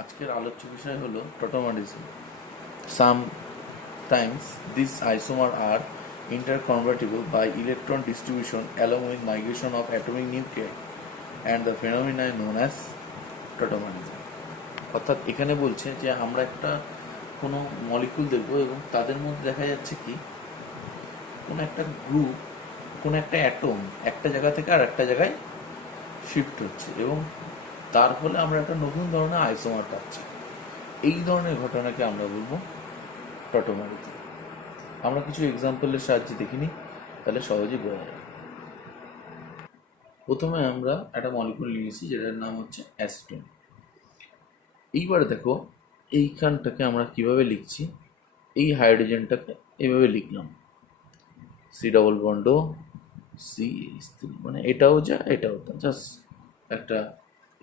আজকের আলোচ্য বিষয় হলো tautomerism. Sometimes these isomers are interconvertible by electron distribution along with migration of atomic nuclei and the phenomena known as tautomerism. অর্থাৎ এখানে বলছে যে আমরা একটা কোনো মলিকুল দেখব এবং তাদের মধ্যে দেখা যাচ্ছে কি কোনো একটা গ্রুপ, কোনো একটা অ্যাটম একটা জায়গা থেকে আর একটা জায়গায় শিফট হচ্ছে এবং তার ফলে আমরা একটা নতুন ধরনের আইসোমার পাচ্ছি। এই ধরনের ঘটনাকে আমরা বলবো টটোমারিজম। আমরা কিছু এক্সাম্পলের সাহায্যে দেখিনি, তাহলে সহজেই বোঝা যাবে। প্রথমে আমরা একটা মলিকুল নিয়েছি যেটার নাম হচ্ছে অ্যাসিটোন। এইবারে দেখো এইখানটাকে আমরা কিভাবে লিখছি, এই হাইড্রোজেনটাকে এইভাবে লিখলাম সি ডবল বন্ড ও সি এইচ3, মানে এটাও যা এটাও তা, জাস্ট একটা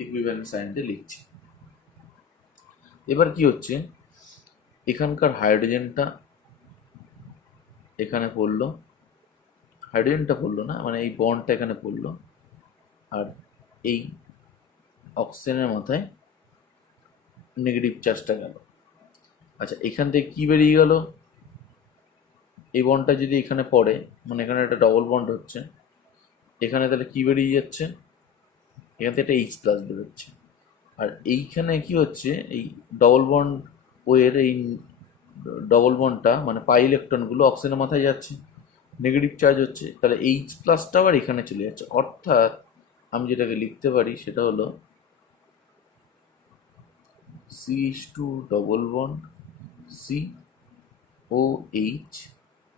ইকুইভ্যালেন্ট সাইন দিয়ে লিখছি। এবার কি হচ্ছে, এখানকার হাইড্রোজেনটা এখানে পড়লো, হাইড্রোজেনটা পড়লো না, মানে এই বন্ডটা এখানে পড়লো, আর এই অক্সিজেনের মাথায় নেগেটিভ চার্জটা গেল। আচ্ছা, এখান থেকে কি বেরিয়ে গেল, এই বন্ডটা যদি এখানে পড়ে, মানে এখানে একটা ডবল বন্ড হচ্ছে, এখানে তাহলে কি বেরিয়ে যাচ্ছে, এখান থেকে একটা এইচ প্লাস বেরোচ্ছে। আর এইখানে কি হচ্ছে, এই ডবল বন্ড ওয়ের এই ডবল বন্ডটা মানে পাই ইলেকট্রনগুলো অক্সিজেনের মাথায় যাচ্ছে, নেগেটিভ চার্জ হচ্ছে, তাহলে এইচ প্লাসটা আবার এখানে চলে যাচ্ছে। অর্থাৎ আমি যেটাকে লিখতে পারি সেটা হলো CH2 double bond COH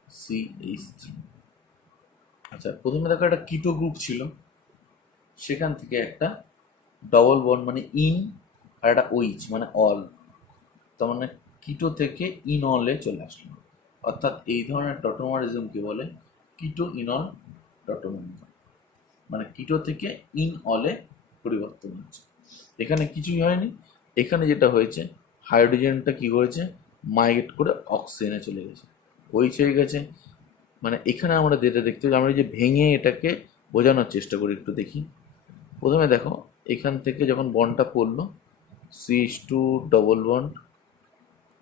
CH3। আচ্ছা, প্রথমে দেখো একটা কিটো গ্রুপ ছিল, সেখান থেকে একটা ডবল বন্ড মানে ইন আর একটা ওইচ মানে অল, তার মানে কিটো থেকে ইন অলে চলে আসলো। অর্থাৎ এই ধরনের টটোমারিজমকে বলে কিটো ইনল টটোমারিজম, মানে কিটো থেকে ইন অলে পরিবর্তন হচ্ছে। এখানে কিছুই হয়নি, এখানে যেটা হয়েছে হাইড্রোজেনটা কি করেছে, মাইগ্রেট করে অক্সিজেনে চলে গেছে, ওইচ হয়ে গেছে। মানে এখানে আমরা যেটা দেখতে পাই, আমরা যে ভেঙে এটাকে বোঝানোর চেষ্টা করি, একটু দেখি। প্রথমে দেখো এখান থেকে যখন বন্ডটা পড়লো CH2 ডবল বন্ড,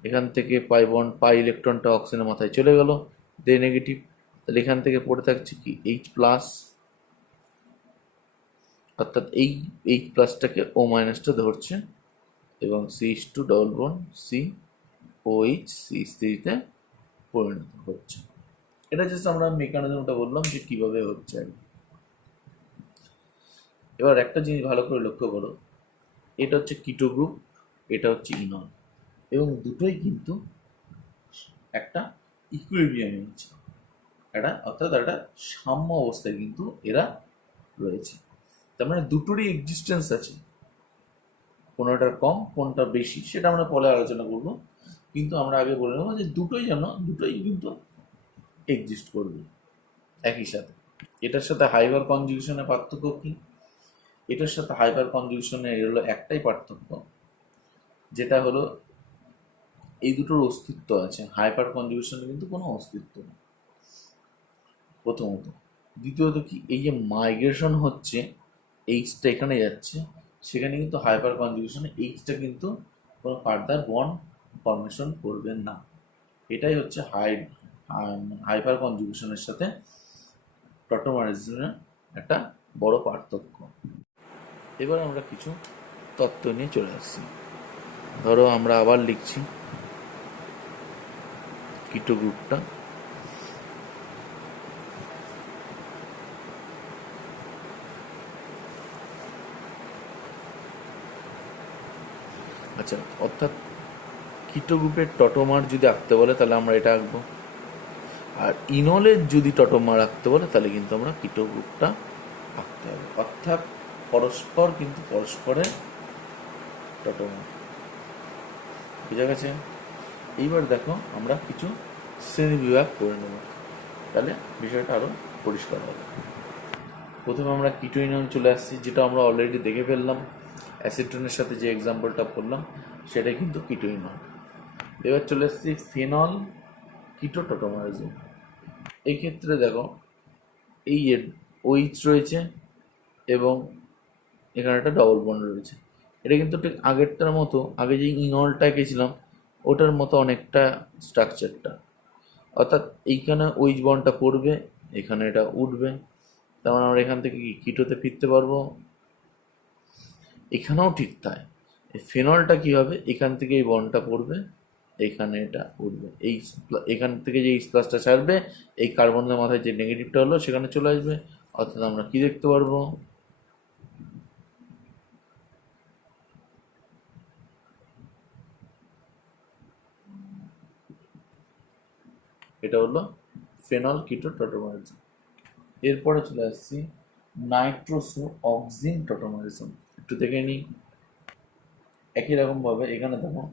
এখান থেকে পাই বন্ড পাই ইলেকট্রনটা অক্সিজেনের মাথায় চলে গেল, দে নেগেটিভ, তাহলে এখান থেকে পড়ে থাকছে কি এইচ প্লাস, অর্থাৎ এই এইচ প্লাসটাকে ও মাইনাসটা ধরছে এবং CH2 ডবল বন্ড COH CH3-তে পরিণত হচ্ছে। এটা জাস্ট আমরা মেকানিজমটা বললাম যে কিভাবে হচ্ছে আর কি। এবার একটা জিনিস ভালো করে লক্ষ্য করো, এটা হচ্ছে কিটো গ্রুপ, এটা হচ্ছে ইনল, এবং দুটোই কিন্তু একটা ইকুইলিব্রিয়ামে আছে, একটা অর্থাৎ একটা সাম্য অবস্থায় কিন্তু এরা রয়েছে। তার মানে দুটোরই এক্সিস্টেন্স আছে, কোনোটার কম কোনটা বেশি সেটা আমরা পরে আলোচনা করব, কিন্তু আমরা আগে বলে নেবো যে দুটোই কিন্তু এক্সিস্ট করবে একই সাথে। এটার সাথে হাইপার কনজুগেশনের পার্থক্য কি, এটার সাথে হাইপার কনজুগেশনের এর হলো একটাই পার্থক্য, যেটা হলো এই দুটোর অস্তিত্ব আছে, হাইপার কনজুগেশনের কিন্তু কোনো অস্তিত্ব নেই প্রথমত। দ্বিতীয়ত কি, এই যে মাইগ্রেশন হচ্ছে, এইচটা এখানে যাচ্ছে, সেখানে কিন্তু হাইপার কনজুগেশনে এইচটা কিন্তু কোনো ফার্দার বন্ড ফর্মেশন করবে না। এটাই হচ্ছে হাইপার কনজুগেশনের সাথে টটোমারিজমের একটা বড় পার্থক্য। এবার আমরা কিছু তত্ত্ব নিয়ে চলে আসছি। ধরো আমরা আবার লিখছি কিটো গ্রুপটা, আচ্ছা, অর্থাৎ কিটো গ্রুপের টটোমার যদি আঁকতে বলে তাহলে আমরা এটা আঁকবো, আর ইনলের যদি টটোমার আঁকতে বলে তাহলে কিন্তু আমরা কিটো গ্রুপটা আঁকতে হবে। অর্থাৎ পরস্পর কিন্তু পরস্পরের টটোমার, বুঝা গেছে? এইবার দেখো আমরা কিছু শ্রেণী বিভাগ করে নেব, তাহলে বিষয়টা আরো পরিষ্কার হবে। প্রথমে আমরা কিটো ইনল চলে আসছি, যেটা আমরা অলরেডি দেখে ফেললাম, অ্যাসিটোনের সাথে যে এক্সাম্পলটা পড়লাম সেটাই কিন্তু কিটো ইনল। এবার চলে আসছি ফেনল কিটো টটোমারিজম। এই ক্ষেত্রে দেখো এই OH রয়েছে এবং এখানে একটা ডবল বন্ড রয়েছে, এটা কিন্তু ঠিক আগেরটার মতো, আগে যে ইনলটা এঁকেছিলাম ওটার মতো অনেকটা স্ট্রাকচারটা, অর্থাৎ এইখানে ওই বনটা পড়বে, এখানে এটা উঠবে, তার মানে আমরা এখান থেকে কি কিটোতে ফিরতে পারবো। এখানেও ঠিক তাই, এই ফেনলটা কী হবে, এখান থেকে এই বনটা পড়বে, এইখানে এটা উঠবে, এই এখান থেকে যে এইচ প্লাসটা ছাড়বে, এই কার্বনের মাথায় যে নেগেটিভটা হলো সেখানে চলে আসবে, অর্থাৎ আমরা কি দেখতে পারবো, এটা হলো ফেনল কিটো টটোমারিজম। এরপরে চলে আসছি নাইট্রোসো অক্সিন টটোমারিজম, একটু দেখে নিই। একই রকমভাবে এখানে দেখো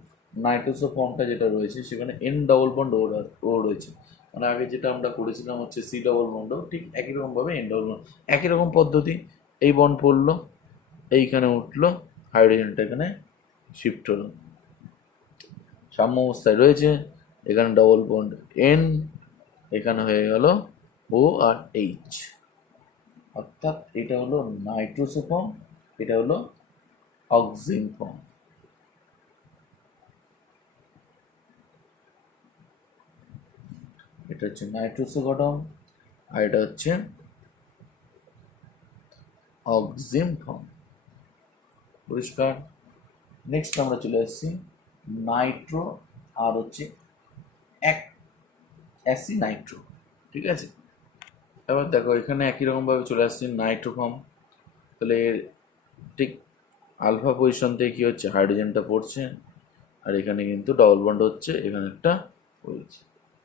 নাইট্রোসো ফর্মটা যেটা রয়েছে সেখানে এন ডবল বন্ড ও রয়েছে, মানে আগে যেটা আমরা করেছিলাম হচ্ছে সি ডবল বন্ড, ঠিক একই রকমভাবে এন ডবল বন্ড, একই রকম পদ্ধতি। এই বন্ড পড়লো, এইখানে উঠলো, হাইড্রোজেনটা এখানে শিফট হলো, সাম্য অবস্থায় রয়েছে, এখানে ডবল বন্ড এন, এখানে হয়ে গেল ও আর এইচ, অর্থাৎ এটা হলো নাইট্রোসো ফর্ম, এটা হলো অক্সিন ফর্ম। এটা হচ্ছে নাইট্রোসো গঠন আর এটা হচ্ছে অক্সিন ফর্ম, পরিষ্কার। নেক্সট আমরা চলে আসছি নাইট্রো আর হচ্ছে এক অ্যাসি নাইট্রো, ঠিক আছে। এবার দেখো এখানে একই রকমভাবে চলে আসছে নাইট্রো ফর্ম, তাহলে ঠিক আলফা পজিশন থেকে কী হচ্ছে, হাইড্রোজেনটা পড়ছে আর এখানে কিন্তু ডবল বন্ড হচ্ছে, এখানে একটা হয়েছে,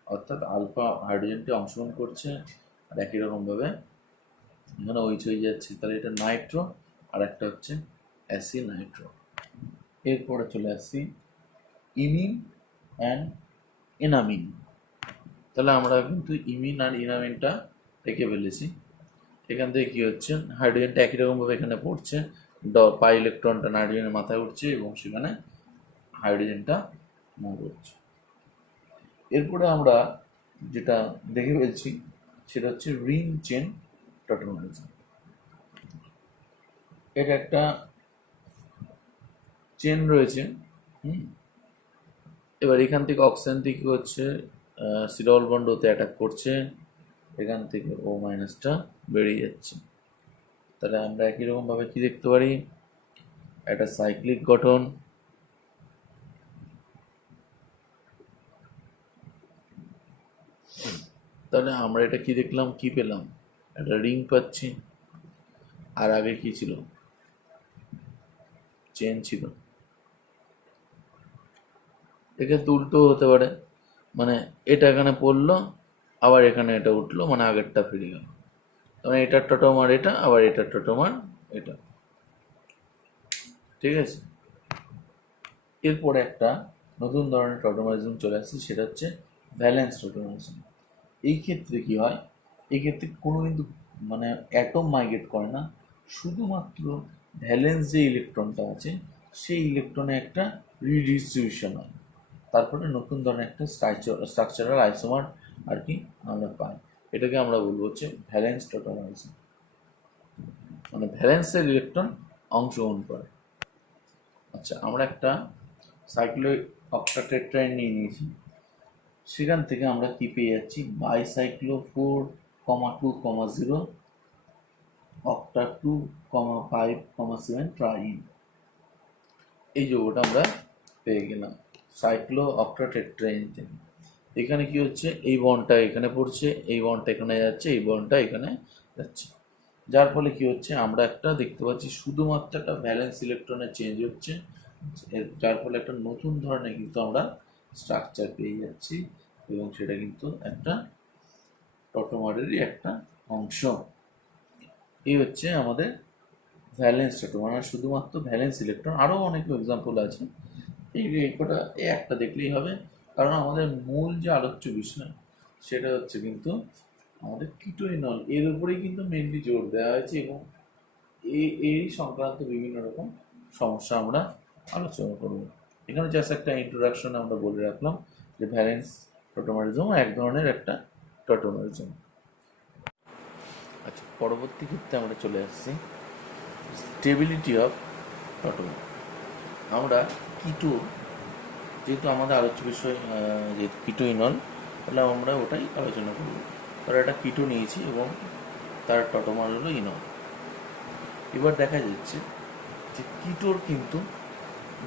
অর্থাৎ আলফা হাইড্রোজেনটি অংশগ্রহণ করছে আর একই রকমভাবে এখানে ওইচ হয়ে যাচ্ছে, তাহলে এটা নাইট্রো আর একটা হচ্ছে অ্যাসি নাইট্রো। এরপরে চলে আসছি ইমিন অ্যান্ড এনামিন, তাহলে আমরা কিন্তু ইমিন আর ইনামিনটা এঁকে ফেলেছি। এখান থেকে কী হচ্ছে, হাইড্রোজেনটা একই রকমভাবে এখানে পড়ছে, পাই ইলেকট্রনটা নাইট্রোজেনের মাথায় উঠছে এবং সেখানে হাইড্রোজেনটা মুভ হচ্ছে। এরপরে আমরা যেটা দেখে ফেলছি সেটা হচ্ছে রিং চেন টটোমারিজম। এটা একটা চেন রয়েছে, এবার এখান থেকে অক্সিজেন থেকে কী হচ্ছে, সি ডবল বন্ড ওতে অ্যাটাক করছে, এখান থেকে ও মাইনাসটা বেরিয়ে যাচ্ছে, তাহলে আমরা একই রকমভাবে কী দেখতে পারি, একটা সাইক্লিক গঠন, তাহলে আমরা এটা কি দেখলাম, কি পেলাম, একটা রিং পাচ্ছি, আর আগে কি ছিল, চেন ছিল। এক্ষেত্রে উল্টো হতে পারে, মানে এটা এখানে পড়লো আবার এখানে এটা উঠলো, মানে আগেরটা ফিরে গেল, মানে এটার টোটোমার এটা, আবার এটার টোটোমার এটা, ঠিক আছে। এরপরে একটা নতুন ধরনের টোটোমারিজম চলে আসছে, সেটা হচ্ছে ভ্যালেন্স টোটোমারিজম। এই ক্ষেত্রে কি হয়, এই ক্ষেত্রে কোনো কিন্তু মানে অ্যাটম মাইগ্রেট করে না, শুধুমাত্র ভ্যালেন্স যে ইলেকট্রনটা আছে সেই ইলেকট্রনে একটা রিডিস্ট্রিবিউশন হয়, তারপরে নতুন ধরনের একটা স্ট্রাকচারাল আইসোমার আর কি আমরা পাই, এটাকে আমরা বলবো হচ্ছে ভ্যালেন্স টোটোমারিজম, মানে ভ্যালেন্সের ইলেকট্রন অংশগ্রহণ করে। আচ্ছা, আমরা একটা সাইক্লো অক্টাটেট্রাইড নিয়ে নিয়েছি, সেখান থেকে আমরা কি পেয়ে যাচ্ছি, বাইসাইক্লো 4,2,0 অক্টা 2,5,7 ট্রাইন, এই যৌগটা আমরা পেয়ে গেলাম সাইক্লো অক্টাটেট্রাইন থেকে। এখানে কি হচ্ছে, এই বন্ডটা এখানে পড়ছে, এই বন্ডটা এখানে যাচ্ছে, এই বন্ডটা এখানে যাচ্ছে, যার ফলে কি হচ্ছে, আমরা একটা দেখতে পাচ্ছি শুধুমাত্র একটা ভ্যালেন্স ইলেকট্রনের চেঞ্জ হচ্ছে, যার ফলে একটা নতুন ধরনের কিন্তু আমরা স্ট্রাকচার পেয়ে যাচ্ছি, এবং সেটা কিন্তু একটা টোটোমারেরই একটা অংশ। এই হচ্ছে আমাদের ভ্যালেন্স টোটোমার, মানে শুধুমাত্র ভ্যালেন্স ইলেকট্রন, আরও অনেক এক্সাম্পল আছে, এই কটা এই একটা দেখলেই হবে, কারণ আমাদের মূল যে আলোচ্য বিষয় সেটা হচ্ছে কিন্তু আমাদের কিটোইনল, এর উপরেই কিন্তু মেনলি জোর দেওয়া হয়েছে, এবং এই সংক্রান্ত বিভিন্ন রকম সমস্যা আমরা আলোচনা করব। এখানে জাস্ট একটা ইন্ট্রোডাকশন আমরা বলে রাখলাম যে ভ্যালেন্স টোটোমারিজম এক ধরনের একটা টোটোমারিজম। পরবর্তী ক্ষেত্রে আমরা চলে আসছি স্টেবিলিটি অফ টোটোমার। আমরা কিটো, যেহেতু আমাদের আলোচ্য বিষয় যেহেতু কিটো ইনল, তাহলে আমরা ওটাই আলোচনা করব। তাহলে একটা কিটো নিয়েছি এবং তার টটোমার হলো ইনল। এবার দেখা যাচ্ছে যে কিটোর কিন্তু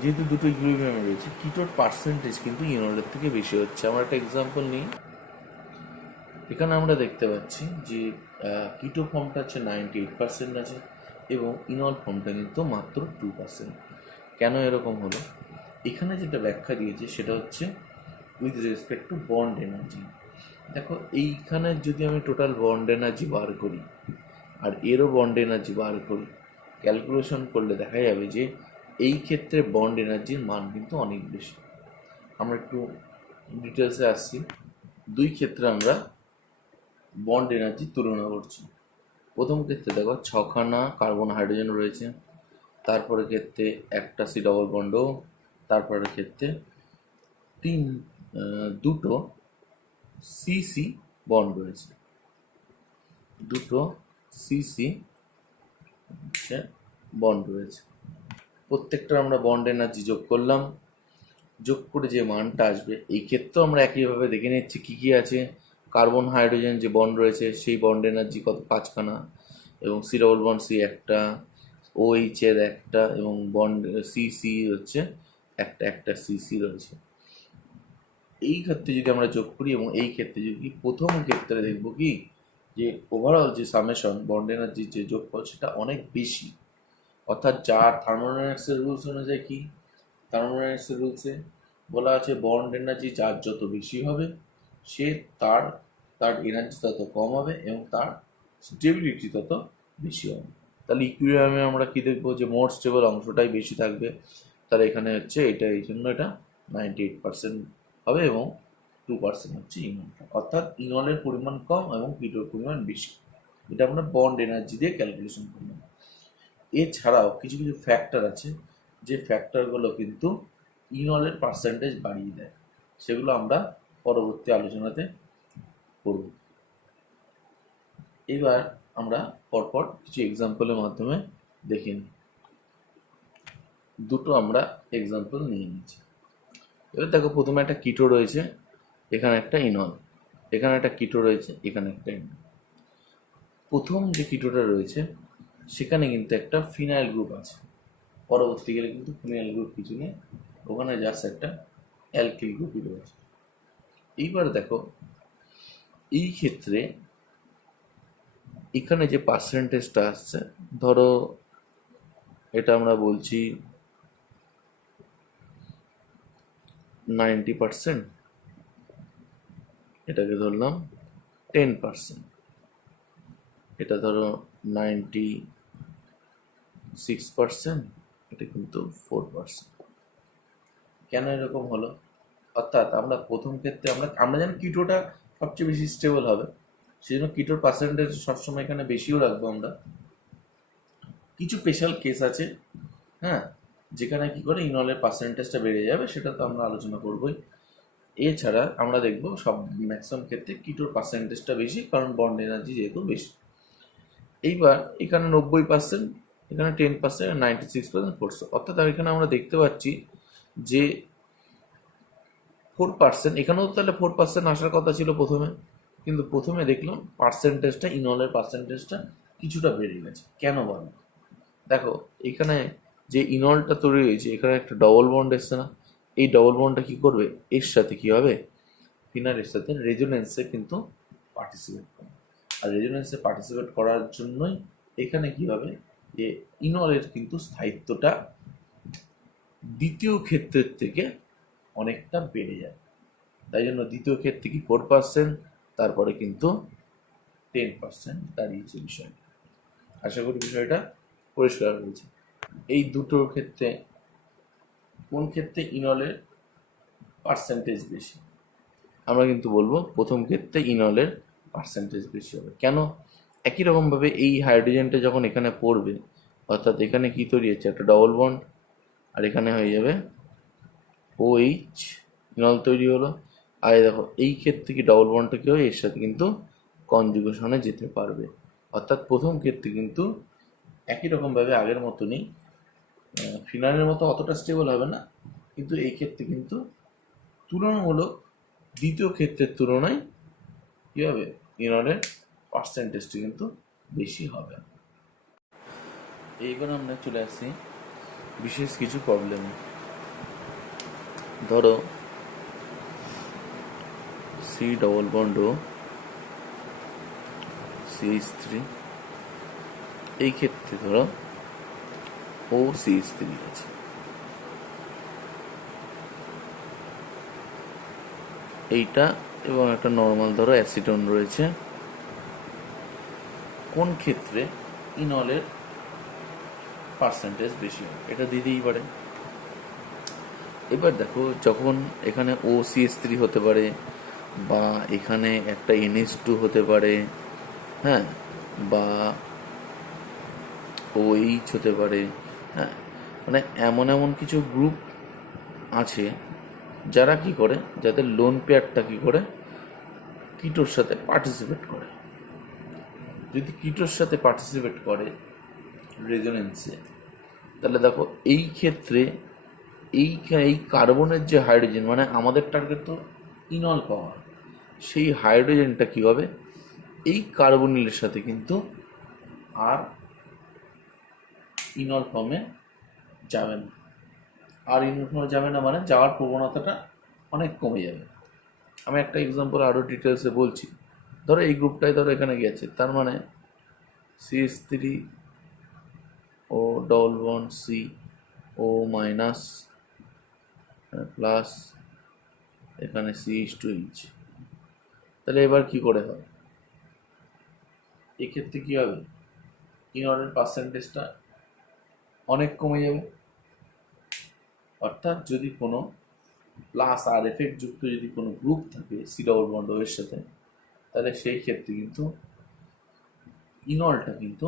যেহেতু দুটো ইকুইলিব্রিয়ামে রয়েছে, কিটোর পার্সেন্টেজ কিন্তু ইনলের থেকে বেশি হচ্ছে। আমরা একটা এক্সাম্পল নিই। এখানে আমরা দেখতে পাচ্ছি যে কিটো ফর্মটা হচ্ছে 98% আছে এবং ইনল ফর্মটা কিন্তু মাত্র 2%। কেন এরকম হলো? এখানে যেটা ব্যাখ্যা দিয়েছে সেটা হচ্ছে with respect to bond energy. দেখো, এইখানে যদি আমি টোটাল বন্ড এনার্জি বার করি আর এরও বন্ড এনার্জি বার করি, ক্যালকুলেশন করলে দেখা যাবে যে এই ক্ষেত্রে বন্ড এনার্জির মান কিন্তু অনেক বেশি। আমরা একটু ডিটেলসে আসছি। দুই ক্ষেত্রে আমরা বন্ড এনার্জি তুলনা করছি। প্রথম ক্ষেত্রে দেখো 6খানা কার্বন হাইড্রোজেন রয়েছে, তারপরে ক্ষেত্রে একটা সি ডবল বন্ডও, তারপরের ক্ষেত্রে দুটো সিসি বন্ড রয়েছে, দুটো সিসি বন্ড রয়েছে। প্রত্যেকটা আমরা বন্ড এনার্জি যোগ করলাম, যোগ করে যে মানটা আসবে, এই ক্ষেত্রেও আমরা একইভাবে দেখে নিচ্ছি কী কী আছে। কার্বন হাইড্রোজেন যে বন্ড রয়েছে সেই বন্ড এনার্জি কত, 5খানা, এবং সি ডবল বন্ড সি একটা, OH এর একটা, এবং বন্ড সিসি হচ্ছে একটা সিসি রয়েছে। এই ক্ষেত্রে যদি আমরা যোগ করি এবং এই ক্ষেত্রে যদি প্রথম ক্ষেত্রে দেখব কি যে ওভারঅল যে সামেশন বন্ড এনার্জির যে যোগফল সেটা অনেক বেশি। অর্থাৎ যার থার্মোডাইনামিক্সের রুলস অনুযায়ী কি, থার্মোডাইনামিক্সের রুলসে বলা আছে বন্ড এনার্জি যার যত বেশি হবে সে তার এনার্জি তত কম হবে এবং তার স্টেবিলিটি তত বেশি হবে। তাহলে ইকুইলিব্রিয়ামে আমরা কি দেখবো যে মোর স্টেবল অংশটাই বেশি থাকবে। তাহলে এখানে হচ্ছে এটা, এই জন্য এটা 98% হবে এবং 2% হচ্ছে ইনলটা। অর্থাৎ ইনলের পরিমাণ কম এবং কিটোর পরিমাণ বেশি। এটা আমরা বন্ড এনার্জি দিয়ে ক্যালকুলেশন করলাম। এছাড়াও কিছু কিছু ফ্যাক্টর আছে যে ফ্যাক্টরগুলো কিন্তু ইনলের পার্সেন্টেজ বাড়িয়ে দেয়, সেগুলো আমরা পরবর্তী আলোচনাতে করব। এবার আমরা পরপর কিছু এক্সাম্পলের মাধ্যমে দেখে নিই। দুটো আমরা এক্সাম্পল নিয়ে নিচ্ছি। এবার দেখো, প্রথমে একটা কিটো রয়েছে, এখানে একটা ইনল, এখানে একটা কিটো রয়েছে, এখানে একটা ইনল। প্রথম যে কিটোটা রয়েছে সেখানে কিন্তু একটা ফিনাইল গ্রুপ আছে, পরবর্তীকালে কিন্তু ফিনাইল গ্রুপ কিছু নেই, ওখানে জাস্ট একটা অ্যালকিল গ্রুপই রয়েছে। এইবার দেখো, এই ক্ষেত্রে এখানে যে পার্সেন্টেজটা আসছে, ধরো এটা আমরা বলছি 90%, এটাকে ধরলাম 10%, এটা ধরো 96%, এটা কিন্তু 4%। কেন এরকম হলো? অর্থাৎ আমরা প্রথম ক্ষেত্রে আমরা জানি কিটোটা সবচেয়ে বেশি স্টেবল হবে, সেই জন্য কিটোর পার্সেন্টেজ সবসময় এখানে বেশিও রাখবো আমরা। কিছু স্পেশাল কেস আছে, হ্যাঁ, যেখানে কি করে ইনলের পার্সেন্টেজটা বেড়ে যাবে, সেটা তো আমরা আলোচনা করবোই। এছাড়া আমরা দেখবো সব ম্যাক্সিমাম ক্ষেত্রে কিটোর পার্সেন্টেজটা বেশি, কারণ বন্ড এনার্জি যেহেতু বেশি। এইবার এখানে 90%, এখানে 10%, 96% 4%। অর্থাৎ এখানে আমরা দেখতে পাচ্ছি যে 4%, এখানেও তাহলে 4% আসার কথা ছিল প্রথমে, কিন্তু প্রথমে দেখলাম পার্সেন্টেজটা, ইনলের পার্সেন্টেজটা কিছুটা বেড়ে গেছে। কেন বলো? দেখো, এখানে যে ইনলটা তৈরি হয়েছে, এখানে একটা ডবল বন্ড এসছে না? এই ডবল বন্ডটা কি করবে, এর সাথে কি হবে, ফিনাইলের সাথে রেজোনেন্সে কিন্তু পার্টিসিপেট করবে। আর রেজোনেন্সে পার্টিসিপেট করার জন্যই এখানে কি হবে, যে ইনলের কিন্তু স্থায়িত্বটা দ্বিতীয় ক্ষেত্রের থেকে অনেকটা বেড়ে যায়। তাই জন্য দ্বিতীয় ক্ষেত্রে কি 4%, তারপরে কিন্তু 10% দাঁড়িয়েছে বিষয়টা। আশা করি বিষয়টা পরিষ্কার হয়েছে। এই দুটোর ক্ষেত্রে কোন ক্ষেত্রে ইনলের পার্সেন্টেজ বেশি? আমরা কিন্তু বলবো প্রথম ক্ষেত্রে ইনলের পার্সেন্টেজ বেশি হবে। কেন? একই রকমভাবে এই হাইড্রোজেনটা যখন এখানে পড়বে, অর্থাৎ এখানে কি তৈরি হচ্ছে, একটা ডবল বন্ড, আর এখানে হয়ে যাবে OH, ইনল তৈরি হলো। আর দেখো, এই ক্ষেত্রে কি ডবল বন্ডটা কি হয়, এর সাথে কিন্তু কনজুগেশনে যেতে পারবে। অর্থাৎ প্রথম ক্ষেত্রে কিন্তু একই রকমভাবে আগের মতনই ফিনাইলের মতো অতটা স্টেবল হবে না, কিন্তু এই ক্ষেত্রে কিন্তু তুলনামূলক দ্বিতীয় ক্ষেত্রের তুলনায় কী হবে, ইনলের পার্সেন্টেজটি কিন্তু বেশি হবে। এইবার আমরা চলে আসি বিশেষ কিছু প্রবলেমে। ধরো সি ডবল বন্ড ও CH3, এই ক্ষেত্রে ধরো ও CH3 আছে। এইটা এবং একটা নর্মাল ধরো অ্যাসিটন রয়েছে। কোন ক্ষেত্রে ইনলের পার্সেন্টেজ বেশি হবে, এটা দিতেই পারে। এবার দেখো, যখন এখানে OCH3 হতে পারে, বা এখানে একটা NH2 হতে পারে, হ্যাঁ, বা OH হতে পারে, হ্যাঁ, মানে এমন এমন কিছু গ্রুপ আছে যারা কি করে, যাদের লোন পেয়ারটা কি করে কিটোর সাথে পার্টিসিপেট করে। যদি কিটোর সাথে পার্টিসিপেট করে রেজোনেন্সে, তাহলে দেখো এই ক্ষেত্রে এই কার্বনের যে হাইড্রোজেন, মানে আমাদের টার্গেট তো ইনল পাওয়া, সেই হাইড্রোজেনটা কী হবে, এই কার্বনিলের সাথে কিন্তু আর ইনল ফর্মে যাবে না। আর ইনল ফর্মে যাবে না মানে যাওয়ার প্রবণতাটা অনেক কমে যাবে। আমি একটা এক্সাম্পল আরও ডিটেলসে বলছি। ধরো এই গ্রুপটাই ধরো এখানে গেছে, তার মানে CH3 ও ডবল বন্ড সি ও মাইনাস প্লাস এখানে CH2H। তাহলে এবার কি করে হবে, এক্ষেত্রে কী হবে, ইনলের পার্সেন্টেজটা অনেক কমে যাবে। অর্থাৎ যদি কোনো প্লাস আর এফেক্ট যুক্ত যদি কোনো গ্রুপ থাকে সি ডবল বন্ড এর সাথে, তাহলে সেই ক্ষেত্রে কিন্তু ইনলটা কিন্তু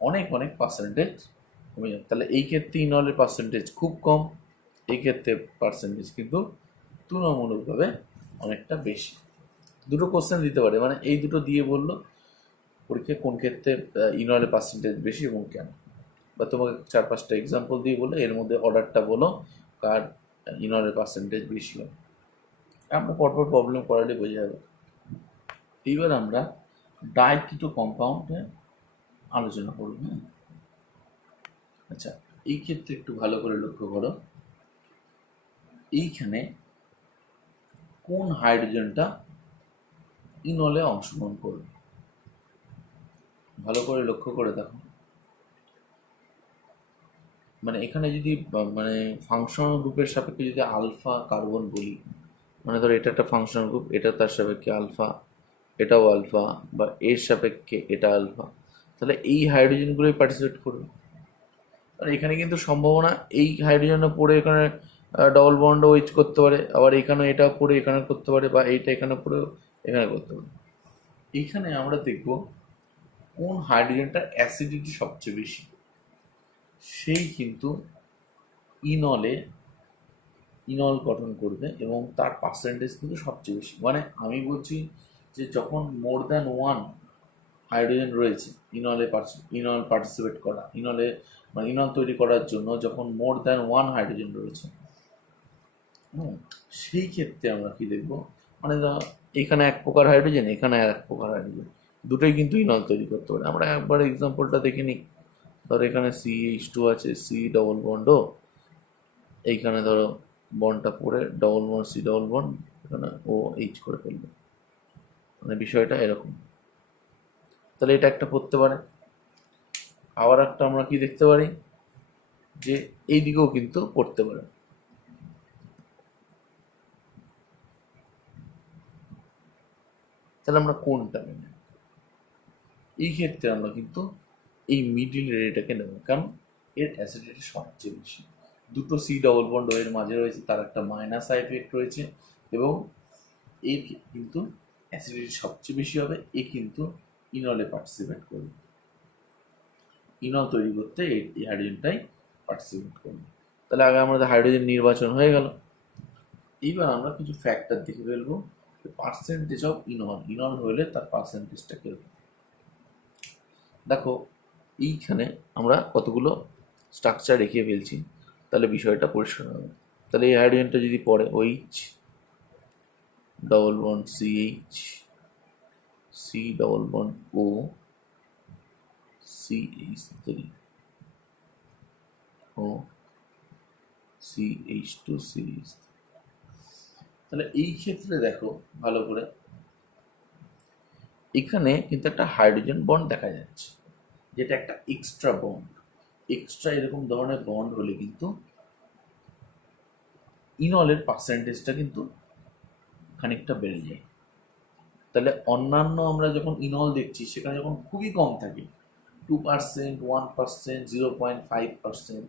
অনেক অনেক পার্সেন্টেজ কমে যাবে। তাহলে এই ক্ষেত্রে ইনলের পার্সেন্টেজ খুব কম, এই ক্ষেত্রে পার্সেন্টেজ কিন্তু তুলনামূলকভাবে অনেকটা বেশি। দুটো কোশ্চেন দিতে পারে, মানে এই দুটো দিয়ে বললো পরীক্ষায় কোন ক্ষেত্রে ইনলের পার্সেন্টেজ বেশি এবং কেন, বা তোমাকে 4-5টা এক্সাম্পল দিয়ে বলে এর মধ্যে অর্ডারটা বলো কার ইনলের পার্সেন্টেজ বেশি হয়। আমরা পরপর প্রবলেম করালে বোঝা যাবে। এইবার আমরা ডাইকিটো কম্পাউন্ডে আলোচনা করব। আচ্ছা, এই ক্ষেত্রে একটু ভালো করে লক্ষ্য করো, এইখানে কোন হাইড্রোজেনটা ইনলে অংশগ্রহণ করবে, ভালো করে লক্ষ্য করে দেখো। মানে এখানে যদি মানে ফাংশনাল গ্রুপের সাপেক্ষে যদি আলফা কার্বন বলি, মানে ধরো এটা একটা ফাংশনাল গ্রুপ, এটা তার সাপেক্ষে আলফা, এটাও আলফা, বা এর সাপেক্ষে এটা আলফা, তাহলে এই হাইড্রোজেনগুলোই পার্টিসিপেট করবে। আর এখানে কিন্তু সম্ভাবনা এই হাইড্রোজেনও পড়ে এখানে ডবল বন্ড ওইচ করতে পারে, আবার এখানে এটা পড়ে এখানে করতে পারে, বা এইটা এখানে পড়ে এখানে করতে পারে। এইখানে আমরা দেখব কোন হাইড্রোজেনটার অ্যাসিডিটি সবচেয়ে বেশি, সেই কিন্তু ইনল গঠন করবে এবং তার পার্সেন্টেজ কিন্তু সবচেয়ে বেশি। মানে আমি বলছি যে যখন মোর দ্যান ওয়ান হাইড্রোজেন রয়েছে ইনল পার্টিসিপেট করা, মানে ইনল তৈরি করার জন্য যখন মোর দ্যান ওয়ান হাইড্রোজেন রয়েছে, সেই ক্ষেত্রে আমরা কি দেখব, মানে এখানে এক প্রকার হাইড্রোজেন, এখানে আর এক প্রকার হাইড্রোজেন, দুটোই কিন্তু ইনল তৈরি করতে পারে। আমরা একবার এক্সাম্পলটা দেখে নিই। ধরো এখানে CH2 আছে, সি ডবল বন্ড ও, এইখানে ধরো বন্ডটা পড়ে double bond C double bond, এখানে OH করে ফেলবে, মানে বিষয়টা এরকম। তাহলে এটা একটা পড়তে পারে। আবার একটা আমরা কি দেখতে পারি, যে এই দিকেও কিন্তু পড়তে পারে। তাহলে আমরা কোনটা নেব, এই ক্ষেত্রে আমরা কিন্তু এই মিডিল রেটাকে নেব, কারণ এর অ্যাসিডিটি সবচেয়ে বেশি। দুটো সি ডবল বন্ড এর মাঝে রয়েছে, তার একটা মাইনাস আই এফেক্ট রয়েছে, এবং এর কিন্তু অ্যাসিডিটি সবচেয়ে বেশি হবে। এ কিন্তু ইনলে পার্টিসিপেট করবে, ইনল তৈরি করতে এই হাইড্রোজেনটাই পার্টিসিপেট করবে। তাহলে আগে আমাদের হাইড্রোজেন নির্বাচন হয়ে গেল। এইবার আমরা কিছু ফ্যাক্টর দেখে ফেলবো, পার্সেন্টেজ অফ ইনল হলে তার পার্সেন্টেজটা কিরকম। দেখো এইখানে আমরা কতগুলো স্ট্রাকচার রেখে ফেলছি, তাহলে বিষয়টা পরিষ্কার হবে। তাহলে এই হাইড্রোজেনটা যদি পড়ে OH double bond CH, C double bond O, CH3 ও CH2 সিরিজ। তাহলে এই ক্ষেত্রে দেখো ভালো করে, এখানে কিন্তু একটা হাইড্রোজেন বন্ড দেখা যাচ্ছে, যেটা একটা এক্সট্রা বন্ড। এক্সট্রা এরকম ধরনের বন্ড হলে কিন্তু ইনলের পার্সেন্টেজটা কিন্তু খানিকটা বেড়ে যায়। তাহলে অন্যান্য আমরা যখন ইনল দেখছি সেখানে যখন খুবই কম থাকে, 2%, 1%, 0.5%,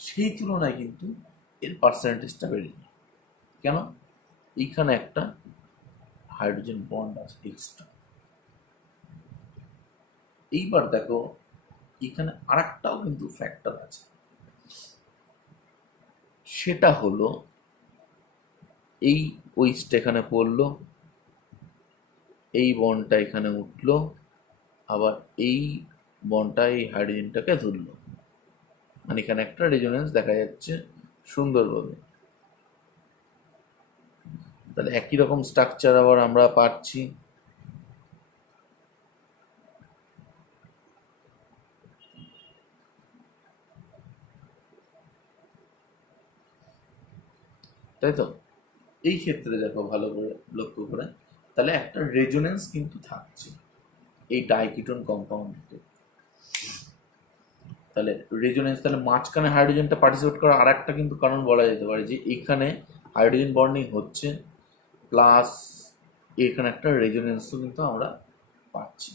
সেই তুলনায় কিন্তু এর পার্সেন্টেজটা বেড়ে যায়। কেন? এইখানে একটা হাইড্রোজেন বন্ড আছে এক্সট্রা। এইবার দেখো এখানে আরেকটাও কিন্তু ফ্যাক্টর আছে, সেটা হলো এই ওইচটা এখানে পড়লো, এই বন্ডটা এখানে উঠলো, আবার এই বন্ডটা এই হাইড্রোজেনটাকে ধরলো, মানে এখানে একটা রেজোনেন্স দেখা যাচ্ছে সুন্দরভাবে। তাহলে একই রকম স্ট্রাকচার আবার আমরা পাচ্ছি। তাই তো? এই ক্ষেত্রে দেখো ভালো করে লক্ষ্য করে, তাহলে একটা রেজোনেন্স কিন্তু থাকছে এই ডাইকিটোন কম্পাউন্ডে। তাহলে রেজোনেন্স, তাহলে মাঝখানে হাইড্রোজেনটা পার্টিসিপেট করার আর একটা কিন্তু কারণ বলা যেতে পারে যে এখানে হাইড্রোজেন বন্ডিং হচ্ছে, প্লাস এখানে একটা রেজোনেন্সও কিন্তু আমরা পাচ্ছি,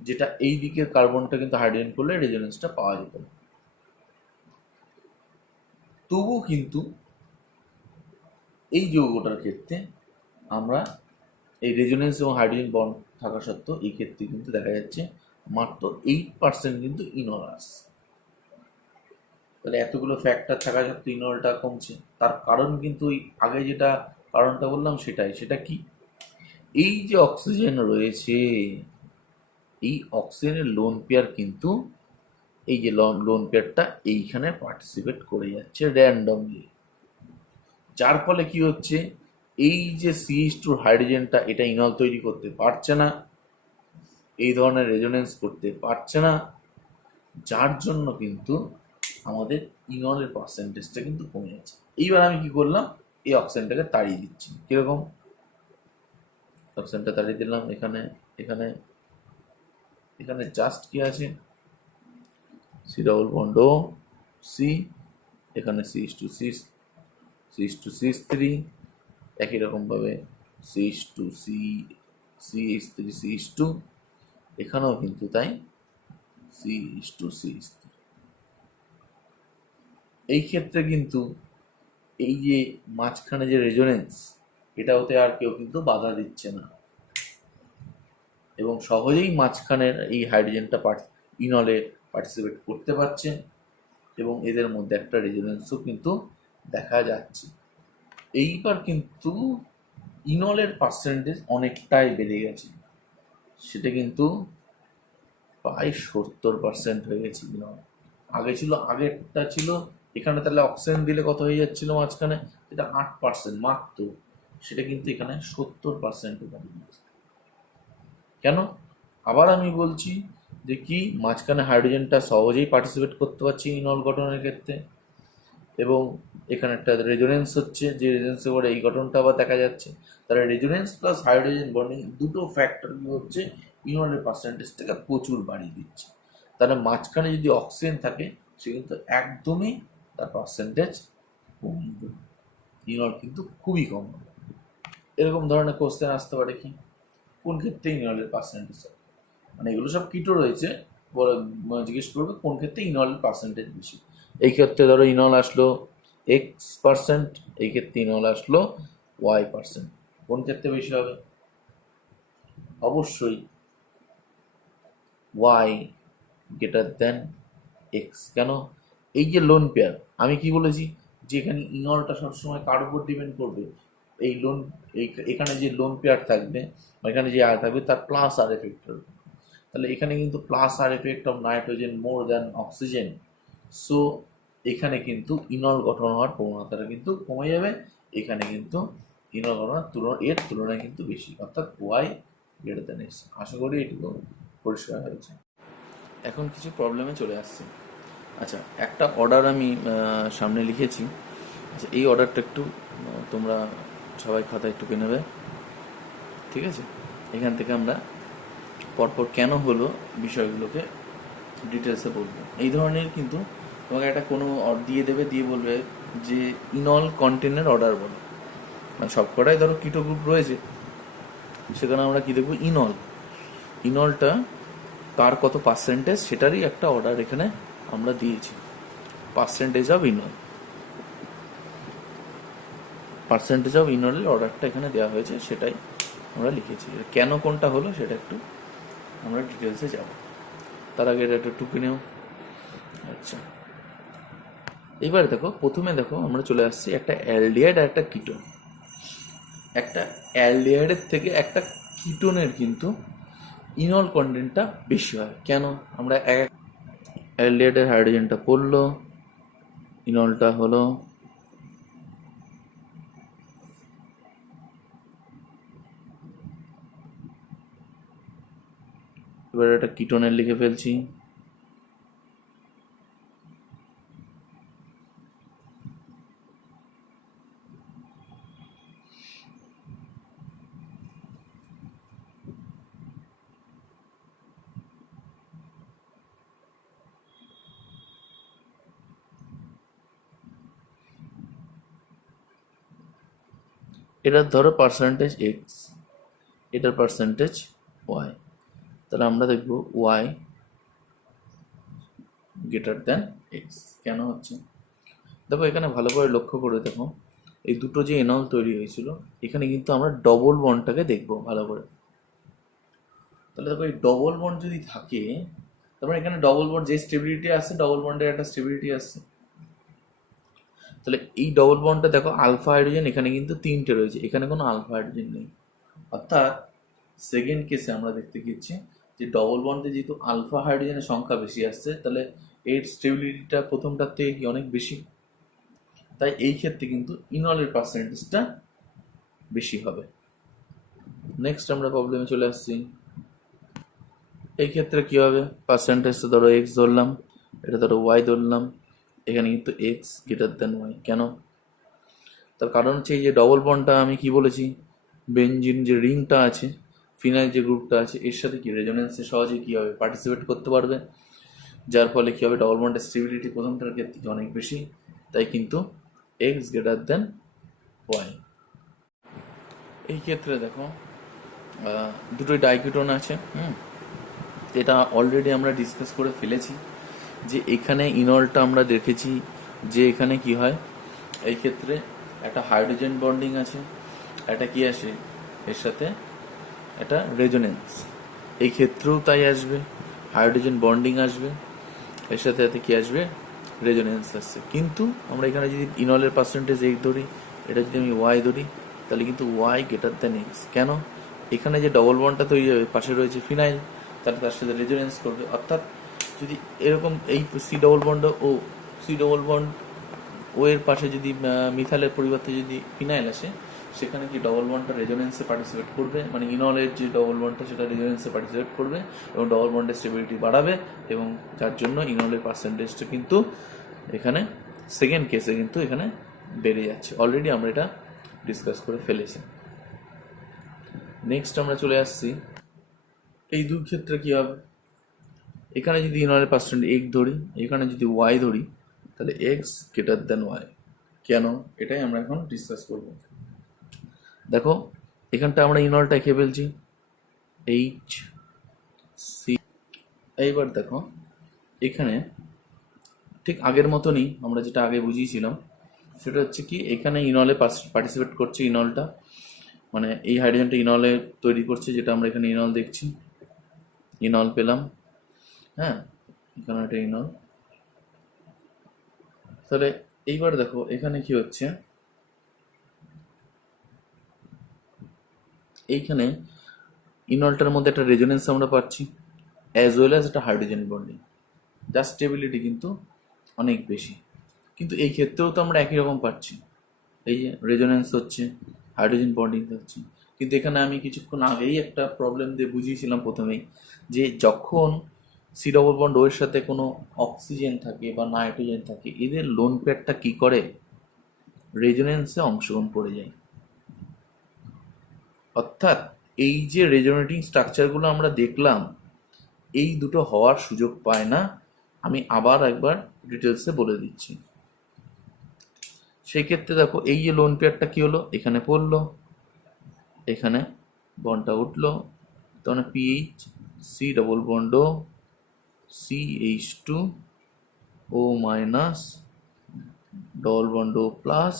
যেটা এই দিকের কার্বনটা কিন্তু হাইড্রোজেন করলে রেজোনেন্সটা পাওয়া যেত না। তবুও কিন্তু এই যৌগটার ক্ষেত্রে আমরা এই রেজোনেন্স এবং হাইড্রোজেন বন্ড থাকা সত্ত্বেও এই ক্ষেত্রে কিন্তু দেখা যাচ্ছে মাত্র 8% কিন্তু ইনল আসছে। তাহলে এতগুলো ফ্যাক্টর থাকা সত্ত্বেও ইনলটা কমছে, তার কারণ কিন্তু ওই আগে যেটা কারণটা বললাম সেটাই। সেটা কি? এই যে অক্সিজেন রয়েছে, এই অক্সিজেনের লোন পেয়ার কিন্তু এই যে লোন পেয়ারটা এইখানে পার্টিসিপেট করে যাচ্ছে র্যান্ডমলি, যার ফলে কি হচ্ছে, এই যে CH2 হাইড্রোজেনটা এটা ইনল তৈরি করতে পারছে না, এই ধরনের রেজোনেন্স করতে পারছে না, যার জন্য কিন্তু আমাদের ইনলের পার্সেন্টেজটা কিন্তু কমে যাচ্ছে। এইবার আমি কি করলাম, এই অক্সিজেনটাকে তাড়িয়ে দিচ্ছি। কিরকম? অক্সিজেনটা তাড়িয়ে দিলাম, এখানে এখানে এখানে জাস্ট কি আছে, সি ডবল বন্ড ও সি, এখানে CH2CH3, একই রকমভাবে CH2CH3, এখানেও কিন্তু তাই CH2CH3। এই ক্ষেত্রে কিন্তু এই যে মাঝখানে যে রেজোনেন্স, এটা হতে আর কেউ কিন্তু বাধা দিচ্ছে না, এবং সহজেই মাঝখানের এই হাইড্রোজেনটা ইনলে পার্টিসিপেট করতে পারছে, এবং এদের মধ্যে একটা রেজোনেন্সও কিন্তু দেখা যাচ্ছে। এইবার কিন্তু ইনলের পার্সেন্টেজ অনেকটাই বেড়ে গেছে, সেটা কিন্তু প্রায় 70% হয়ে গেছে ইনল। আগে ছিল, আগেরটা ছিল এখানে, তাহলে অক্সিজেন দিলে কত হয়ে যাচ্ছিল মাঝখানে, এটা 8% মাত্র, সেটা কিন্তু এখানে 70% দাঁড়িয়ে গেছে। কেন? আবার আমি বলছি যে কি, মাঝখানে হাইড্রোজেনটা সহজেই পার্টিসিপেট করতে পারছি ইনল গঠনের ক্ষেত্রে, এবং এখানে একটা রেজোনেন্স হচ্ছে, যে রেজোনেন্সে করে এই গঠনটা আবার দেখা যাচ্ছে। তাহলে রেজোনেন্স প্লাস হাইড্রোজেন বন্ডিং দুটো ফ্যাক্টর কি হচ্ছে, ইনলের পার্সেন্টেজটাকে প্রচুর বাড়িয়ে দিচ্ছে। তাহলে মাঝখানে যদি অক্সিজেন থাকে, সে কিন্তু একদমই তার পার্সেন্টেজ কমিয়ে দেবে, ইনল কিন্তু খুবই কম হবে। এরকম ধরনের কোশ্চেন আসতে পারে কি, কোন ক্ষেত্রে ইনলের পার্সেন্টেজ হবে, মানে এগুলো সব কিটো রয়েছে, জিজ্ঞেস করবে কোন ক্ষেত্রে ইনলের পার্সেন্টেজ বেশি। এই ক্ষেত্রে ধরো ইনল আসলো X%, এই ক্ষেত্রে ইনল আসলো Y%, কোন ক্ষেত্রে বেশি হবে? অবশ্যই Y গ্রেটার দেন X। কেন? এই যে লোন পেয়ার, আমি কি বলেছি যে এখানে ইনলটা সবসময় কার উপর ডিপেন্ড করবে, এই লোন, এখানে যে লোন পেয়ার থাকবে, এখানে যে আর থাকবে তার প্লাস আর এফেক্ট হবে। তাহলে এখানে কিন্তু plus R effect of nitrogen more than oxygen, so এখানে কিন্তু ইনল গঠন হওয়ার প্রবণতাটা কিন্তু কমে যাবে, এখানে কিন্তু ইনল গঠনের এর তুলনায় কিন্তু বেশি, অর্থাৎ ওয়াই গ্রেটার দ্যান এক্স। আশা করি এটুকু পরিষ্কার হয়েছে। এখন কিছু প্রবলেমে চলে আসছে। আচ্ছা, একটা অর্ডার আমি সামনে লিখেছি। আচ্ছা, এই অর্ডারটা একটু তোমরা সবাই খাতায় টুকে নেবে, ঠিক আছে? এখান থেকে আমরা পরপর কেন হলো বিষয়গুলোকে ডিটেলসে বলবো। এই ধরনের কিন্তু তোমাকে একটা কোনো দিয়ে দেবে, দিয়ে বলবে যে ইনল কন্টেনের অর্ডার বলো, মানে সবকটাই ধরো কিটো গ্রুপ রয়েছে, সেখানে আমরা কি দেখবো, ইনলটা তার কত পার্সেন্টেজ সেটারই একটা অর্ডার এখানে আমরা দিয়েছি, পার্সেন্টেজ অফ ইনলের অর্ডারটা এখানে দেওয়া হয়েছে, সেটাই আমরা লিখেছি। কেন কোনটা হলো সেটা একটু আমরা ডিটেলসে যাব, তার আগে এটা একটু টুকে নেও। আচ্ছা, এইবার দেখো, প্রথমে দেখো আমরা চলে আসছি একটা অ্যালডিহাইড আর একটা কিটোন। একটা অ্যালডিহাইডের থেকে একটা কিটোনের কিন্তু ইনল কন্টেন্টটা বেশি হয়। কেন? আমরা এক অ্যালডিহাইডের হাইড্রোজেনটা পড়লো, ইনলটা হলো, এবার একটা কিটোনের লিখে ফেলছি। এটার ধরো পার্সেন্টেজ এক্স, এটার পার্সেন্টেজ ওয়াই, তাহলে আমরা দেখব ওয়াই গ্রেটার দ্যান এক্স। কেন হচ্ছে দেখো, এখানে ভালো করে লক্ষ্য করে দেখো, এই দুটো যে এনল তৈরি হয়েছিল, এখানে কিন্তু আমরা ডবল বন্ডটাকে দেখব ভালো করে। তাহলে দেখো, এই ডবল বন্ড যদি থাকে, তারপরে এখানে ডবল বন্ড যে স্টেবিলিটি আসছে, ডবল বন্ডের একটা স্টেবিলিটি আসছে। তাহলে এই ডবল বন্ডটা দেখো, আলফা হাইড্রোজেন এখানে কিন্তু তিনটে রয়েছে, এখানে কোনো আলফা হাইড্রোজেন নেই। অর্থাৎ সেকেন্ড কেসে আমরা দেখতে পাচ্ছি যে ডবল বন্ডে যেহেতু আলফা হাইড্রোজেনের সংখ্যা বেশি আসছে, তাহলে এর স্টেবিলিটিটা প্রথমটার থেকে কি অনেক বেশি, তাই এই ক্ষেত্রে কিন্তু ইনলের পার্সেন্টেজটা বেশি হবে। নেক্সট আমরা প্রবলেমে চলে আসছি। এই ক্ষেত্রে কি হবে, পার্সেন্টেজটা ধরো এক্স ধরলাম, এটা ধরো ওয়াই ধরলাম, এখানে কিন্তু এক্স গ্রেটার দেন ওয়াই। কেন? তার কারণ হচ্ছে এই যে ডবল বন্ডটা আমি কি বলেছি, বেনজিন যে রিংটা আছে, ফিনাইল যে গ্রুপটা আছে, এর সাথে কি রেজোনেন্সে সহজে কী হবে, পার্টিসিপেট করতে পারবে, যার ফলে কী হবে, ডবল বন্ডের স্টেবিলিটি প্রথমটার ক্ষেত্রে অনেক বেশি, তাই কিন্তু এক্স গ্রেটার দেন ওয়াই। এই ক্ষেত্রে দেখো, দুটোই ডাইকিটোন আছে, এটা অলরেডি আমরা ডিসকাস করে ফেলেছি যে এখানে ইনলটা আমরা দেখেছি যে এখানে কি হয়, এই ক্ষেত্রে একটা হাইড্রোজেন বন্ডিং আছে, একটা কি আসে এর সাথে, একটা রেজোনেন্স, এই ক্ষেত্রেও তাই আসবে, হাইড্রোজেন বন্ডিং আসবে, এর সাথে সাথে কি আসবে, রেজোনেন্স আসছে। কিন্তু আমরা এখানে যদি ইনলের পার্সেন্টেজ এক্স ধরি, এটা যদি আমি ওয়াই ধরি, তাহলে কিন্তু ওয়াই গ্রেটার দ্যান এক্স। কেন? এখানে যে ডবল বন্ডটা তৈরি হবে, পাশে রয়েছে ফিনাইল, তাহলে তার সাথে রেজোনেন্স করবে। অর্থাৎ যদি এরকম এই সি ডবল বন্ড ও এর পাশে যদি মিথাইলের পরিবর্তে যদি ফিনাইল আসে, সেখানে কি ডবল বন্ডটা রেজোনেন্সে পার্টিসিপেট করবে, মানে ইনলের যে ডবল বন্ডটা সেটা রেজোনেন্সে পার্টিসিপেট করবে এবং ডবল বন্ডের স্টেবিলিটি বাড়াবে, এবং যার জন্য ইনলের পার্সেন্টেজটা কিন্তু এখানে সেকেন্ড কেসে কিন্তু এখানে বেড়ে যাচ্ছে। অলরেডি আমরা এটা ডিসকাস করে ফেলেছি। নেক্সট আমরা চলে আসছি, এই দুই ক্ষেত্রে কি হবে, এখানে যদি ইনলের পার্সেন্ট এক্স ধরি, এখানে যদি ওয়াই ধরি, তাহলে এক্স গ্রেটার দেন ওয়াই। কেন? এটাই আমরা এখন ডিসকাস করব। দেখো, এখানটা আমরা ইনলটা এঁকে ফেলছি, এইচ সি। এইবার দেখো, এখানে ঠিক আগের মতনই আমরা যেটা আগে বুঝিয়েছিলাম, সেটা হচ্ছে কি, এখানে ইনলে পার্টিসিপেট করছে ইনলটা, মানে এই হাইড্রোজেনটা ইনলে তৈরি করছে, যেটা আমরা এখানে ইনল দেখছি, ইনল পেলাম, হ্যাঁ, এখানে একটা ইনল। তাহলে এইবার দেখো, এখানে কি হচ্ছে, এইখানে ইনলটার মধ্যে একটা রেজোনেন্স আমরা পাচ্ছি, অ্যাজ ওয়েল অ্যাজ একটা হাইড্রোজেন বন্ডিং, যার স্টেবিলিটি কিন্তু অনেক বেশি। কিন্তু এই ক্ষেত্রেও তো আমরা একই রকম পাচ্ছি, এই যে রেজোনেন্স হচ্ছে, হাইড্রোজেন বন্ডিং হচ্ছে। কিন্তু এখানে আমি কিছুক্ষণ আগেই একটা প্রবলেম দিয়ে বুঝিয়েছিলাম প্রথমেই, যে যখন সি ডবল বন্ড ও এর সাথে কোনো অক্সিজেন থাকে বা নাইট্রোজেন থাকে, এদের লোন পেয়ারটা কি করে, রেজোনেন্সে অংশগ্রহণ করে যায়। অর্থাৎ এই যে রেজোনেটিং স্ট্রাকচারগুলো আমরা দেখলাম, এই দুটো হওয়ার সুযোগ পায় না। আমি আবার একবার ডিটেলসে বলে দিচ্ছি। সেই ক্ষেত্রে দেখো, এই যে লোন পেয়ারটা কি হলো, এখানে পড়লো, এখানে বন্ডটা উঠলো, তখন পিএইচ সি ডবল বন্ড ও CH2 ও মাইনাস ডবল বন্ড ও প্লাস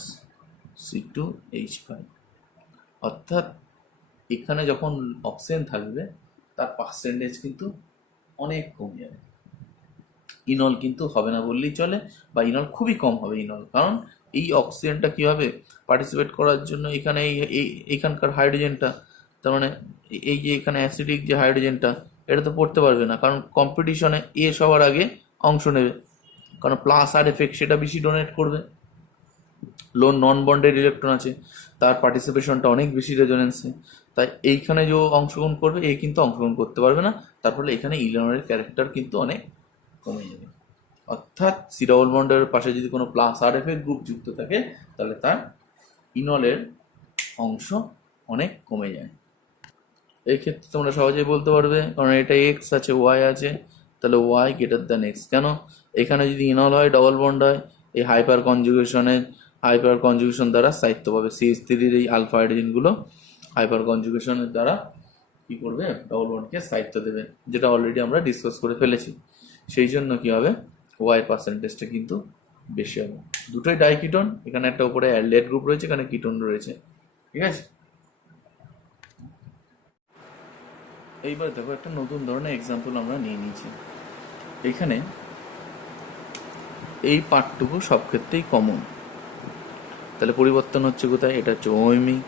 C2H5। অর্থাৎ এখানে যখন অক্সিজেন থাকবে তার পার্সেন্টেজ কিন্তু অনেক কমে যাবে। ইনল কিন্তু হবে না বললেই চলে, বা ইনল খুবই কম হবে ইনল, কারণ এই অক্সিজেনটা কী হবে, পার্টিসিপেট করার জন্য এখানে এইখানকার হাইড্রোজেনটা, তার মানে এই যে এখানে অ্যাসিডিক যে হাইড্রোজেনটা, এটা তো পড়তে পারবে না, কারণ কম্পিটিশনে সবার আগে অংশ নেবে, কারণ প্লাস আর এফেক্ট সেটা বেশি ডোনেট করবে। লোন নন বন্ডেড ইলেকট্রন আছে, তার পার্টিসিপেশনটা অনেক বেশি রেজোনেন্সে, তাই এইখানে যে অংশগ্রহণ করবে কিন্তু অংশগ্রহণ করতে পারবে না, তার ফলে এখানে ইলেকট্রনের ক্যারেক্টার কিন্তু অনেক কমে যাবে। অর্থাৎ সি ডবল বন্ডের পাশে যদি কোনো প্লাস আর এফ গ্রুপ যুক্ত থাকে, তাহলে তার ইনলের অংশ অনেক কমে যায়। এই ক্ষেত্রে তোমরা সহজেই বলতে পারবে, কারণ এটা এক্স আছে, ওয়াই আছে, তাহলে ওয়াই গ্রেটার দ্যান এক্স। কেন? এখানে যদি ইনল হয়, ডবল বন্ড হয়, এই হাইপার কনজুগেশন দ্বারা স্থায়িত্ব পাবে। CH3-র এই আলফা হাইড্রোজেনগুলো হাইপার কনজুগেশনের দ্বারা কী করবে, ডবল বন্ডকে স্থায়িত্ব দেবে, যেটা অলরেডি আমরা ডিসকাস করে ফেলেছি। সেই জন্য কী হবে, ওয়াই পার্সেন্টেজটা কিন্তু বেশি হবে। দুটোই ডাইকিটন, এখানে একটা উপরে অ্যালডেহাইড গ্রুপ রয়েছে, এখানে কিটোন রয়েছে, ঠিক আছে। এইবার দেখো, একটা নতুন ধরনের এক্সাম্পল আমরা নিয়ে নিয়েছি। এখানে এই পার্টটুকু সব ক্ষেত্রেই কমন, তাহলে পরিবর্তন হচ্ছে কোথায়, এটা হচ্ছে ওএমই,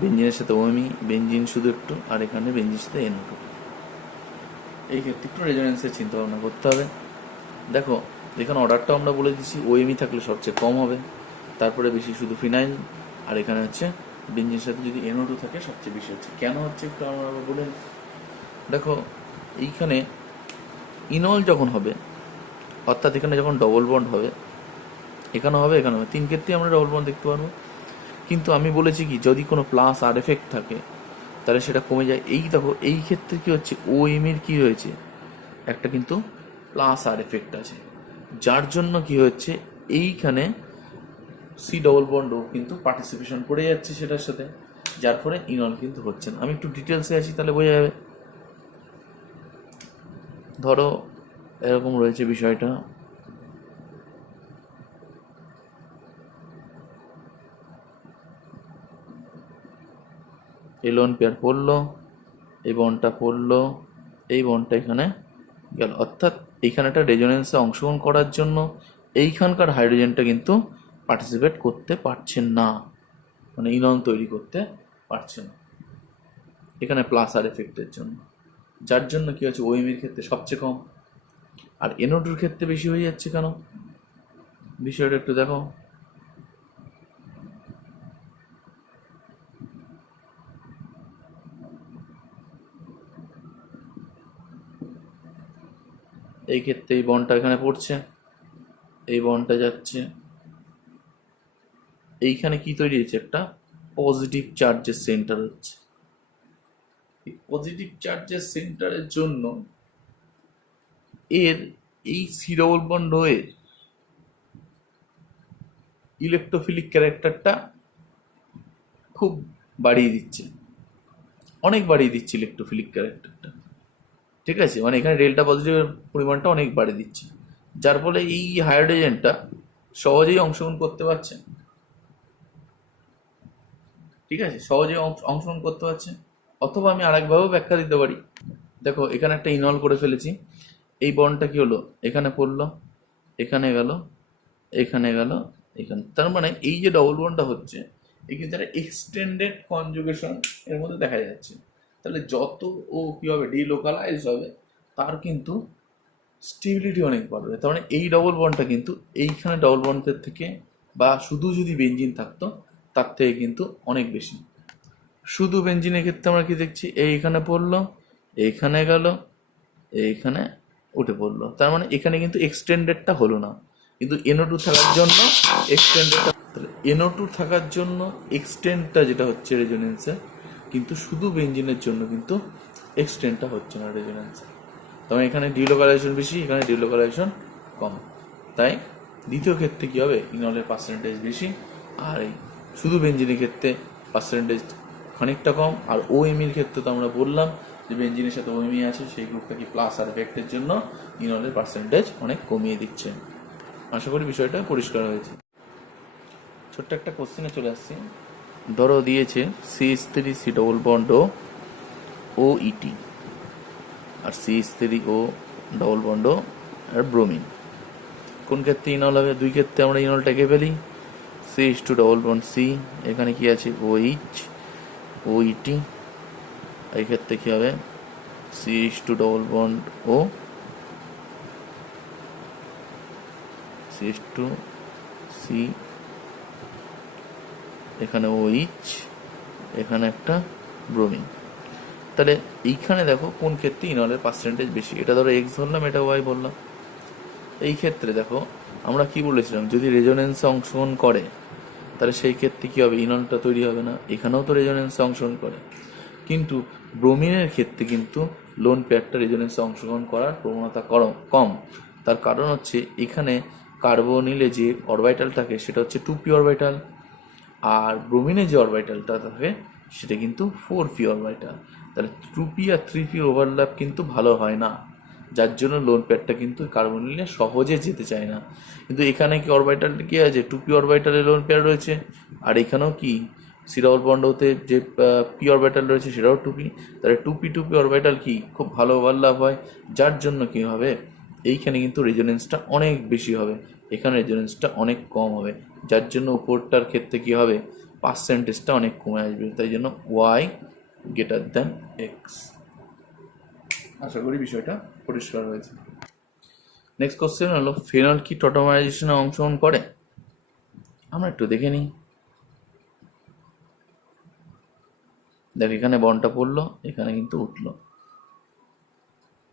বেঞ্জিনের সাথে ওএমই, বেঞ্জিন শুধু একটু, আর এখানে বেঞ্জিনের সাথে NO2। এই ক্ষেত্রে একটু রেজোনেন্সের চিন্তা ভাবনা করতে হবে। দেখো, এখানে অর্ডারটাও আমরা বলে দিচ্ছি, ওএমই থাকলে সবচেয়ে কম হবে, তারপরে বেশি শুধু ফিনাইল, আর এখানে হচ্ছে বেঞ্জিনের সাথে যদি NO2 থাকে সবচেয়ে বেশি হচ্ছে। কেন হচ্ছে একটু আমরা বলে, দেখো এইখানে ইনল যখন হবে, অর্থাৎ এখানে যখন ডবল বন্ড হবে, এখানে হবে, এখানে হবে, তিন ক্ষেত্রেই আমরা ডবল বন্ড দেখতে পারবো। কিন্তু আমি বলেছি কি, যদি কোনো প্লাস আর এফেক্ট থাকে তাহলে সেটা কমে যায়। এই দেখো, এই ক্ষেত্রে কি হচ্ছে, ওএমের কি হয়েছে, একটা কিন্তু প্লাস আর এফেক্ট আছে, যার জন্য কি হচ্ছে, এইখানে সি ডবল বন্ডও কিন্তু পার্টিসিপেশন করে যাচ্ছে সেটার সাথে, যার ফলে ইনল কিন্তু হচ্ছে না। আমি একটু ডিটেলসে আছি, তাহলে বোঝা যাবে। ধরো এরকম রয়েছে বিষয়টা, এই লোন পেয়ার পড়লো, এই বন্ডটা পড়লো, এই বন্ডটা এখানে গেল, অর্থাৎ এইখানে একটা রেজোনেন্সে অংশগ্রহণ করার জন্য এইখানকার হাইড্রোজেনটা কিন্তু পার্টিসিপেট করতে পারছে না, মানে ইনন তৈরি করতে পারছে না এখানে প্লাস আর এফেক্টের জন্য, যার জন্য কি হচ্ছে, ওএমের ক্ষেত্রে সবচেয়ে কম, আর NO2-র ক্ষেত্রে বেশি হয়ে যাচ্ছে। কেন, বিষয়টা একটু দেখো। এই ক্ষেত্রে এই বন্ডটা এখানে পড়ছে, এই বন্ডটা যাচ্ছে, এইখানে কি তৈরি হচ্ছে, একটা পজিটিভ চার্জের সেন্টার হচ্ছে। এই পজিটিভ চার্জের সেন্টারের জন্য এর এই সি ডবল বন্ড হয়ে ইলেকট্রোফিলিক ক্যারেক্টারটা খুব বাড়িয়ে দিচ্ছে, অনেক বাড়িয়ে দিচ্ছে ইলেকট্রোফিলিক ক্যারেক্টারটা, ঠিক আছে, মানে এখানে ডেল্টা পজিটিভের পরিমাণটা অনেক বাড়িয়ে দিচ্ছে, যার ফলে এই হাইড্রোজেনটা সহজেই অংশগ্রহণ করতে পারছে, ঠিক আছে, সহজেই অংশগ্রহণ করতে পারছে। অথবা আমি আরেকভাবেও ব্যাখ্যা দিতে পারি, দেখো এখানে একটা ইনল করে ফেলেছি, এই বন্ডটা কি হলো, এখানে পড়লো, এখানে গেল, এখানে গেল, এখানে, তার মানে এই যে ডবল বন্ডটা হচ্ছে, এই কিন্তু একটা এক্সটেন্ডেড কনজুগেশন এর মধ্যে দেখা যাচ্ছে। তাহলে যত ও কি হবে, ডিলোকালাইজ হবে, তার কিন্তু স্টেবিলিটি অনেক বাড়বে। তার মানে এই ডবল বন্ডটা কিন্তু এইখানে ডবল বন্ডের থেকে বা শুধু যদি বেঞ্জিন থাকতো তার থেকে কিন্তু অনেক বেশি। শুধু বেঞ্জিনের ক্ষেত্রে আমরা কি দেখছি, এইখানে পড়লো, এইখানে গেল, এইখানে উঠে পড়লো, তার মানে এখানে কিন্তু এক্সটেন্ডেডটা হলো না। কিন্তু NO2 থাকার জন্য এক্সটেন্ডেডটা, NO2 থাকার জন্য এক্সটেন্ডটা যেটা হচ্ছে রেজোনেন্সে, কিন্তু শুধু বেঞ্জিনের জন্য কিন্তু এক্সটেন্ডটা হচ্ছে না রেজোনেন্সে। তবে এখানে ডিলোকালাইজেশন বেশি, এখানে ডিলোকালাইজেশন কম। তাই দ্বিতীয় ক্ষেত্রে কী হবে, ইনলের পার্সেন্টেজ বেশি, আর এই শুধু বেঞ্জিনের ক্ষেত্রে পার্সেন্টেজ খানিকটা কম। আর OMEর ক্ষেত্রে তো আমরা বললাম যে বেঞ্জিনের সাথে OME আছে, সেই গ্রুপটা কি প্লাস আর ইফেক্টের জন্য ইনলের পার্সেন্টেজ অনেক কমিয়ে দিচ্ছে। আশা করি বিষয়টা পরিষ্কার হয়েছে। ছোট্ট একটা কোশ্চেনে চলে আসছি। ধরো দিয়েছে CH3 C ডবল বন্ড ও OET আর CH3O ডবল বন্ড আর ব্রোমিন। কোন ক্ষেত্রে ইনল হবে? দুই ক্ষেত্রে আমরা ইনলটাকে ফেলি। CH2 ডবল বন্ড C, এখানে কি আছে OH OET, এই ক্ষেত্রে কি হবে CH2 double bond O CH2 C, এখানে OH, এখানে একটা ব্রোমিন। তাহলে এইখানে দেখো কোন ক্ষেত্রে ইনলের পার্সেন্টেজ বেশি। এটা ধরো X ধরলাম, এটা Y বললাম। এই ক্ষেত্রে দেখো আমরা কি বলেছিলাম, যদি রেজোনেন্সে অংশগ্রহণ করে তাহলে সেই ক্ষেত্রে কী হবে, ইনলটা তৈরি হবে না। এখানেও তো রেজোনেন্সে অংশগ্রহণ করে, কিন্তু ব্রোমিনের ক্ষেত্রে কিন্তু লোন পেয়ারটা রেজোনেন্সে অংশগ্রহণ করার প্রবণতা কম। তার কারণ হচ্ছে এখানে কার্বনিলে যে অরবিটাল থাকে সেটা হচ্ছে 2p অরবিটাল, আর ব্রোমিনে যে অরবিটালটা থাকে সেটা কিন্তু 4p অরবিটাল। তাহলে 2p আর 3p ওভারল্যাপ কিন্তু ভালো হয় না, যার জন্য লোন পেয়ারটা কিন্তু কার্বনিলে সহজে যেতে চায় না। কিন্তু এখানে কি অরবিটালটা কি আছে, 2p অরবিটালে লোন পেয়ার রয়েছে, আর এখানেও কি সি ডবল বন্ড হতে যে p অরবিটাল রয়েছে সেটাও 2p। তাহলে 2p অরবিটাল কি খুব ভালো ওভারল্যাপ হয়, যার জন্য কি হবে, এইখানে কিন্তু রেজোনেন্সটা অনেক বেশি হবে, এখানে রেজোনেন্সটা অনেক কম হবে, যার জন্য উপরটার ক্ষেত্রে কি হবে, পার্সেন্টেজটা অনেক কমে আসবে। তাই জন্য Y গ্রেটার দ্যান X। আশা করি বিষয়টা পরিষ্কার হয়েছে। নেক্সট কোশ্চেন হলো, ফেনল কি টটোমারাইজেশনে অংশগ্রহণ করে? আমরা একটু দেখে নিই। দেখ, এখানে বন্ডটা পড়লো, এখানে কিন্তু উঠলো।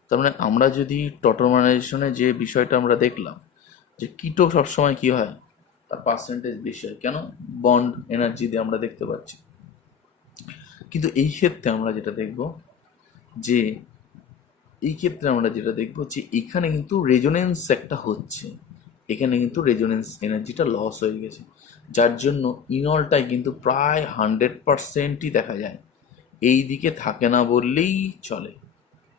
তার মানে আমরা যদি টটোমারাইজেশনে যে বিষয়টা আমরা দেখলাম যে কিটো সবসময় কি হয়, তার পার্সেন্টেজ বেশি হয়। কেন? বন্ড এনার্জি দিয়ে আমরা দেখতে পাচ্ছি। কিন্তু এই ক্ষেত্রে আমরা যেটা দেখব যে এখানে কিন্তু রেজোনেন্স একটা হচ্ছে, এখানে কিন্তু রেজোনেন্স এনার্জিটা লস হয়ে গেছে, যার জন্য ইনলটাই কিন্তু প্রায় 100%ই দেখা যায়। এই দিকে থাকে না বললেই চলে,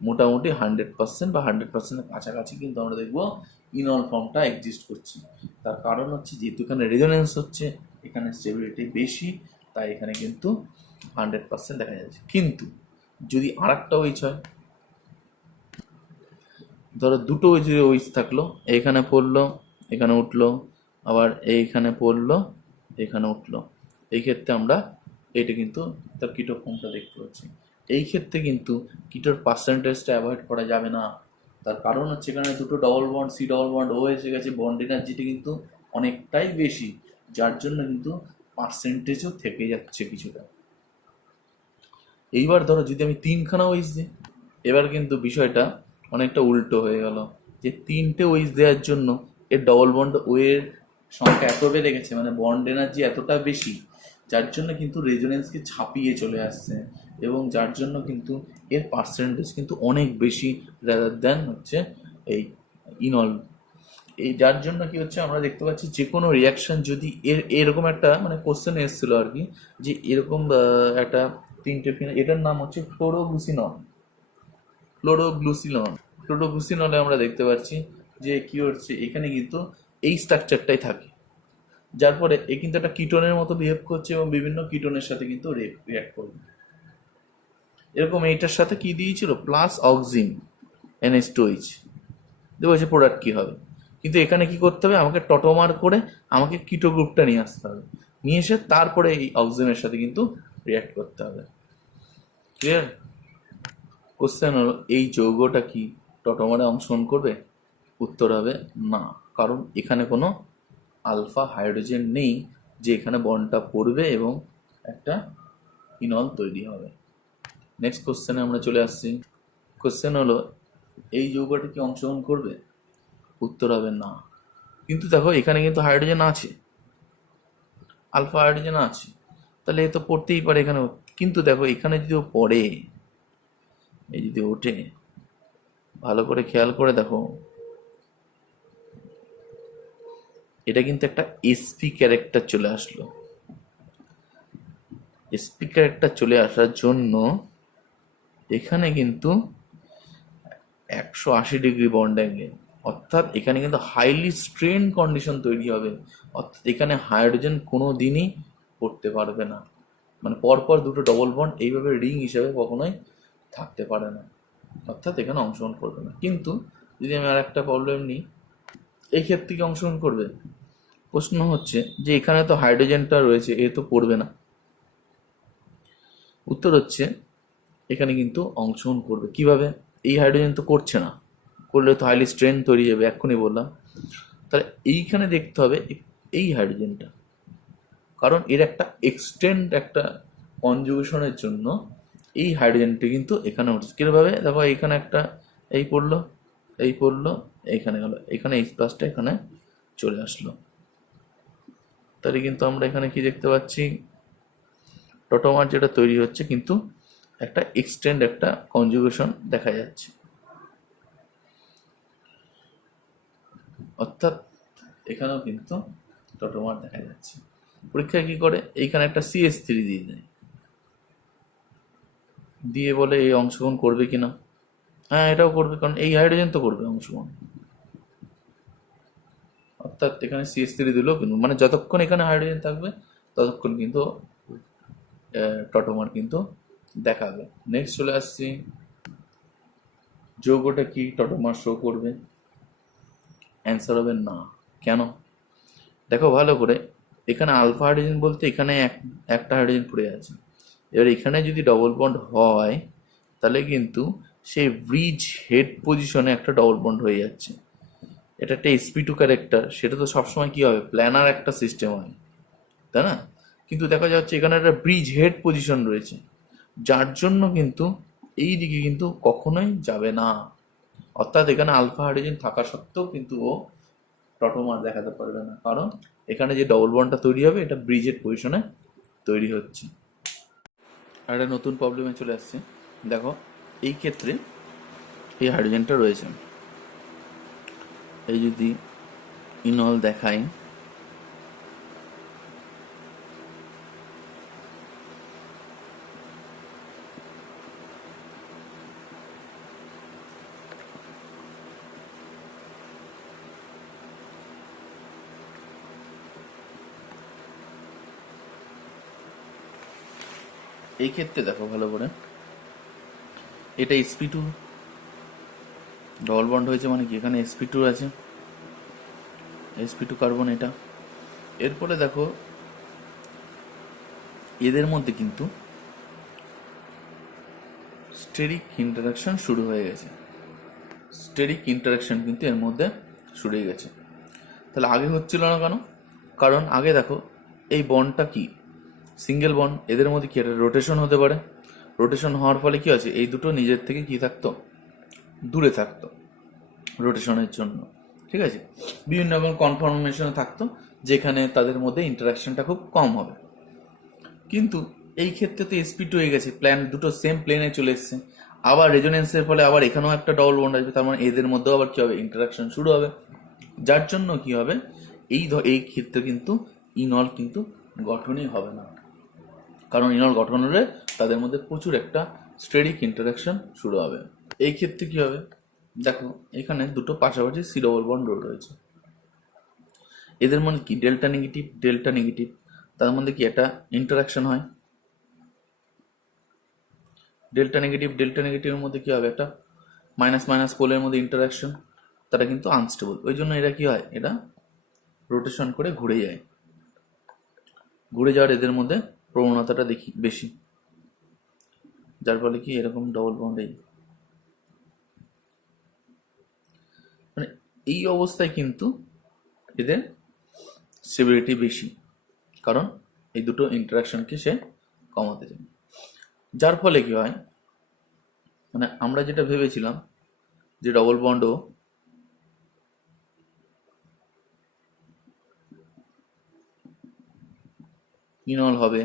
মোটামুটি 100% বা 100%-এর কাছাকাছি কিন্তু আমরা দেখবো ইনল ফর্মটা এক্সিস্ট করছে। তার কারণ হচ্ছে যেহেতু এখানে রেজোনেন্স হচ্ছে, এখানে স্টেবিলিটি বেশি, তাই এখানে কিন্তু 100% দেখা যাচ্ছে। কিন্তু যদি আর একটা ওইচ হয়, ধরো দুটো ওইচ থাকলো, এইখানে পড়লো, এখানে উঠলো, আবার এইখানে পড়লো, এখানে উঠলো, এই ক্ষেত্রে আমরা এটা কিন্তু তার কিটো ফর্মটা দেখতে পাচ্ছি। এই ক্ষেত্রে কিন্তু কিটোর পার্সেন্টেজটা অ্যাভয়েড করা যাবে না। তার কারণ হচ্ছে এখানে দুটো double bond C double bond O এসে গেছে, বন্ড এনার্জিটা কিন্তু অনেকটাই বেশি, যার জন্য কিন্তু পার্সেন্টেজও থেকে যাচ্ছে কিছুটা। এইবার ধরো যদি আমি 3খানা ওইচ দিই, এবার কিন্তু বিষয়টা অনেকটা উল্টো হয়ে গেল, যে 3টে ওইচ দেওয়ার জন্য এর ডবল বন্ড ওয়ের সংখ্যা এত বেড়ে গেছে, মানে বন্ড এনার্জি এতটা বেশি, যার জন্য কিন্তু রেজোনেন্সকে ছাপিয়ে চলে আসছে, এবং যার জন্য কিন্তু এর পার্সেন্টেজ কিন্তু অনেক বেশি রাদার দ্যান হচ্ছে এই ইনল। এই যার জন্য কি হচ্ছে, আমরা দেখতে পাচ্ছি যে কোনো রিয়াকশন যদি এরকম একটা মানে কোশ্চেন এসেছিল আর কি, যে এরকম একটা 3টে ফিনাল, এটার নাম হচ্ছে ফ্লোরোগ্লুসিনলে আমরা দেখতে পাচ্ছি যে কি হচ্ছে, এখানে কিন্তু এই স্ট্রাকচারটাই থাকে, যার পরে এ কিন্তু একটা কিটোনের মতো বিহেভ করছে এবং বিভিন্ন কিটোনের সাথে কিন্তু রিয়াক্ট করবে। এরকম এইটার সাথে কি দিয়েছিল, প্লাস অক্সিন NH2H দেখবো যে প্রোডাক্ট কী হবে। কিন্তু এখানে কি করতে হবে, আমাকে টটোমার করে আমাকে কিটো গ্রুপটা নিয়ে আসতে হবে, নিয়ে এসে তারপরে এই অক্সিজেনের সাথে কিন্তু রিয়াক্ট করতে হবে। ক্লিয়ার? কোশ্চেন হলো, এই যৌগটা কি টটোমারে অংশগ্রহণ করবে? উত্তর হবে না, কারণ এখানে কোনো আলফা হাইড্রোজেন নেই যে এখানে বন্ডটা পড়বে এবং একটা ইনল তৈরি হবে। নেক্সট কোশ্চেনে আমরা চলে আসছি। কোশ্চেন হলো, এই যৌগটা কি অংশগ্রহণ করবে? উত্তর হবে না। কিন্তু দেখো এখানে কিন্তু হাইড্রোজেন আছে, আলফা হাইড্রোজেন আছে, তাহলে এ তো পড়তেই পারে এখানে। কিন্তু দেখো এখানে যদি ও পড়ে, এই যদি ওঠে, ভালো করে খেয়াল করে দেখো, এটা কিন্তু একটা এসপি ক্যারেক্টার চলে আসলো। এসপি ক্যারেক্টার চলে আসার জন্য এখানে কিন্তু 180 ডিগ্রি বন্ড অ্যাঙ্গেল, অর্থাৎ এখানে কিন্তু হাইলি স্ট্রেন কন্ডিশন তৈরি হবে। অর্থাৎ এখানে হাইড্রোজেন কোনো দিনই পড়তে পারবে না, মানে পরপর দুটো ডবল বন্ড এইভাবে রিং হিসাবে কখনোই থাকতে পারে না, অর্থাৎ এখানে অংশগ্রহণ করবে না। কিন্তু যদি আমি আর একটা প্রবলেম নিই, এই ক্ষেত্রে কি অংশগ্রহণ করবে? প্রশ্ন হচ্ছে যে এখানে তো হাইড্রোজেনটা রয়েছে, এ তো পড়বে না। উত্তর হচ্ছে এখানে কিন্তু অংশগ্রহণ করবে। কিভাবে? এই হাইড্রোজেন তো করছে না, করলে তো হাইলি স্ট্রেন তৈরি যাবে, এক্ষুনি বললাম। তাহলে এইখানে দেখতে হবে এই হাইড্রোজেনটা, কারণ এর একটা এক্সটেন্ড একটা কনজুগেশনের জন্য এই হাইড্রোজেনটি কিন্তু এখানে উঠছে। কীভাবে? দেখো এইখানে একটা এই পড়লো, এই পড়লো, এইখানে গেল, এখানে এইচ প্লাসটা এখানে চলে আসলো। তাহলে কিন্তু আমরা এখানে কি দেখতে পাচ্ছি, টোটোমার যেটা তৈরি হচ্ছে কিন্তু একটা এক্সটেন্ড একটা কনজুগেশন দেখা যাচ্ছে, অর্থাৎ এখানেও কিন্তু টোটোমার দেখা যাচ্ছে। পরীক্ষায় কি করে, এইখানে একটা CH3 দিয়ে দেয়, দিয়ে বলে এই অংশগ্রহণ করবে কিনা। হ্যাঁ, এটাও করবে, কারণ এই হাইড্রোজেন তো করবে অংশগ্রহণ। অর্থাৎ এখানে CH3 দিলেও কিন্তু, মানে যতক্ষণ এখানে হাইড্রোজেন থাকবে ততক্ষণ কিন্তু টোটোমার কিন্তু দেখাবে। নেক্সট চলে আসছি, যৌগটা কি টোটোমার শো করবে? অ্যান্সার হবে না। কেন? দেখো ভালো করে, এখানে আলফা হাইড্রোজেন বলতে এখানে একটা হাইড্রোজেন পড়ে আছে। এবার এখানে যদি ডবল বন্ড হয় তাহলে কিন্তু সেই ব্রিজ হেড পজিশনে একটা ডবল বন্ড হয়ে যাচ্ছে। এটা একটা sp2 ক্যারেক্টার, সেটা তো সবসময় কি হবে, প্ল্যানার একটা সিস্টেম হয়, তাই না? কিন্তু দেখা যাচ্ছে এখানে একটা ব্রিজ হেড পজিশন রয়েছে, যার জন্য কিন্তু এই দিকে কিন্তু কখনোই যাবে না। অর্থাৎ এখানে আলফা হাইড্রোজেন থাকা সত্ত্বেও কিন্তু ও টোটোমার দেখাতে পারবে না, কারণ এখানে যে ডবল বন্ডটা তৈরি হবে এটা ব্রিজের পজিশনে তৈরি হচ্ছে। আর একটা নতুন প্রবলেমে চলে আসছে। দেখো এই ক্ষেত্রে এই হাইড্রোজেনটা রয়েছে, এই যদি ইনল দেখাই, এই ক্ষেত্রে দেখো ভালো করে, এটা sp2 ডবল বন্ড হয়েছে, মানে কি এখানে sp2 আছে, sp2 কার্বন এটা। এরপরে দেখো এদের মধ্যে কিন্তু স্টেরিক ইন্টারাকশন শুরু হয়ে গেছে, স্টেরিক ইন্টারাকশন কিন্তু এর মধ্যে শুরু হয়ে গেছে। তাহলে আগে হচ্ছিল না কেন? কারণ আগে দেখো এই বন্ডটা কি সিঙ্গেল বন্ড, এদের মধ্যে কি একটা রোটেশন হতে পারে, রোটেশন হওয়ার ফলে কি আছে, এই দুটো নিজের থেকে কি থাকতো, দূরে থাকতো রোটেশনের জন্য, ঠিক আছে, বিভিন্ন রকম কনফর্মেশনে থাকতো, যেখানে তাদের মধ্যে ইন্টারাকশনটা খুব কম হবে। কিন্তু এই ক্ষেত্রে তো sp2 হয়ে গেছে, প্ল্যান দুটো সেম প্লেনে চলে এসছে, আবার রেজোনেন্সের ফলে আবার এখানেও একটা ডবল বন্ড আসবে, তার মানে এদের মধ্যেও আবার কি হবে, ইন্টারাকশন শুরু হবে, যার জন্য কি হবে, এই ক্ষেত্রে কিন্তু ইনল কিন্তু গঠনই হবে না। কারণ ইনল গঠন হলে তাদের মধ্যে প্রচুর একটা স্টেরিক ইন্টারাকশন শুরু হবে। এই ক্ষেত্রে কি হবে, দেখো এখানে দুটো পাশাপাশি সি ডবল বন্ড রয়েছে, এদের মধ্যে কি ডেল্টা নেগেটিভ ডেল্টা নেগেটিভ, তার মধ্যে কি একটা ইন্টারাকশন হয়, ডেল্টা নেগেটিভ ডেল্টা নেগেটিভের মধ্যে কি হবে, একটা মাইনাস মাইনাস পোলের মধ্যে ইন্টারাকশন, তারা কিন্তু আনস্টেবল, ওই জন্য এরা কি হয়, এটা রোটেশন করে ঘুরে যায়, ঘুরে যাওয়ার এদের মধ্যে প্রবণতাটা দেখি বেশি, যার ফলে কি এরকম ডবল বন্ড, এই মানে এই অবস্থায় কিন্তু এদের সিভিরিটি বেশি, কারণ এই দুটো ইন্টারাকশনকে সে কমাতে চায়। যার ফলে কি হয়, মানে আমরা যেটা ভেবেছিলাম যে ডবল বন্ডও ইনল হবে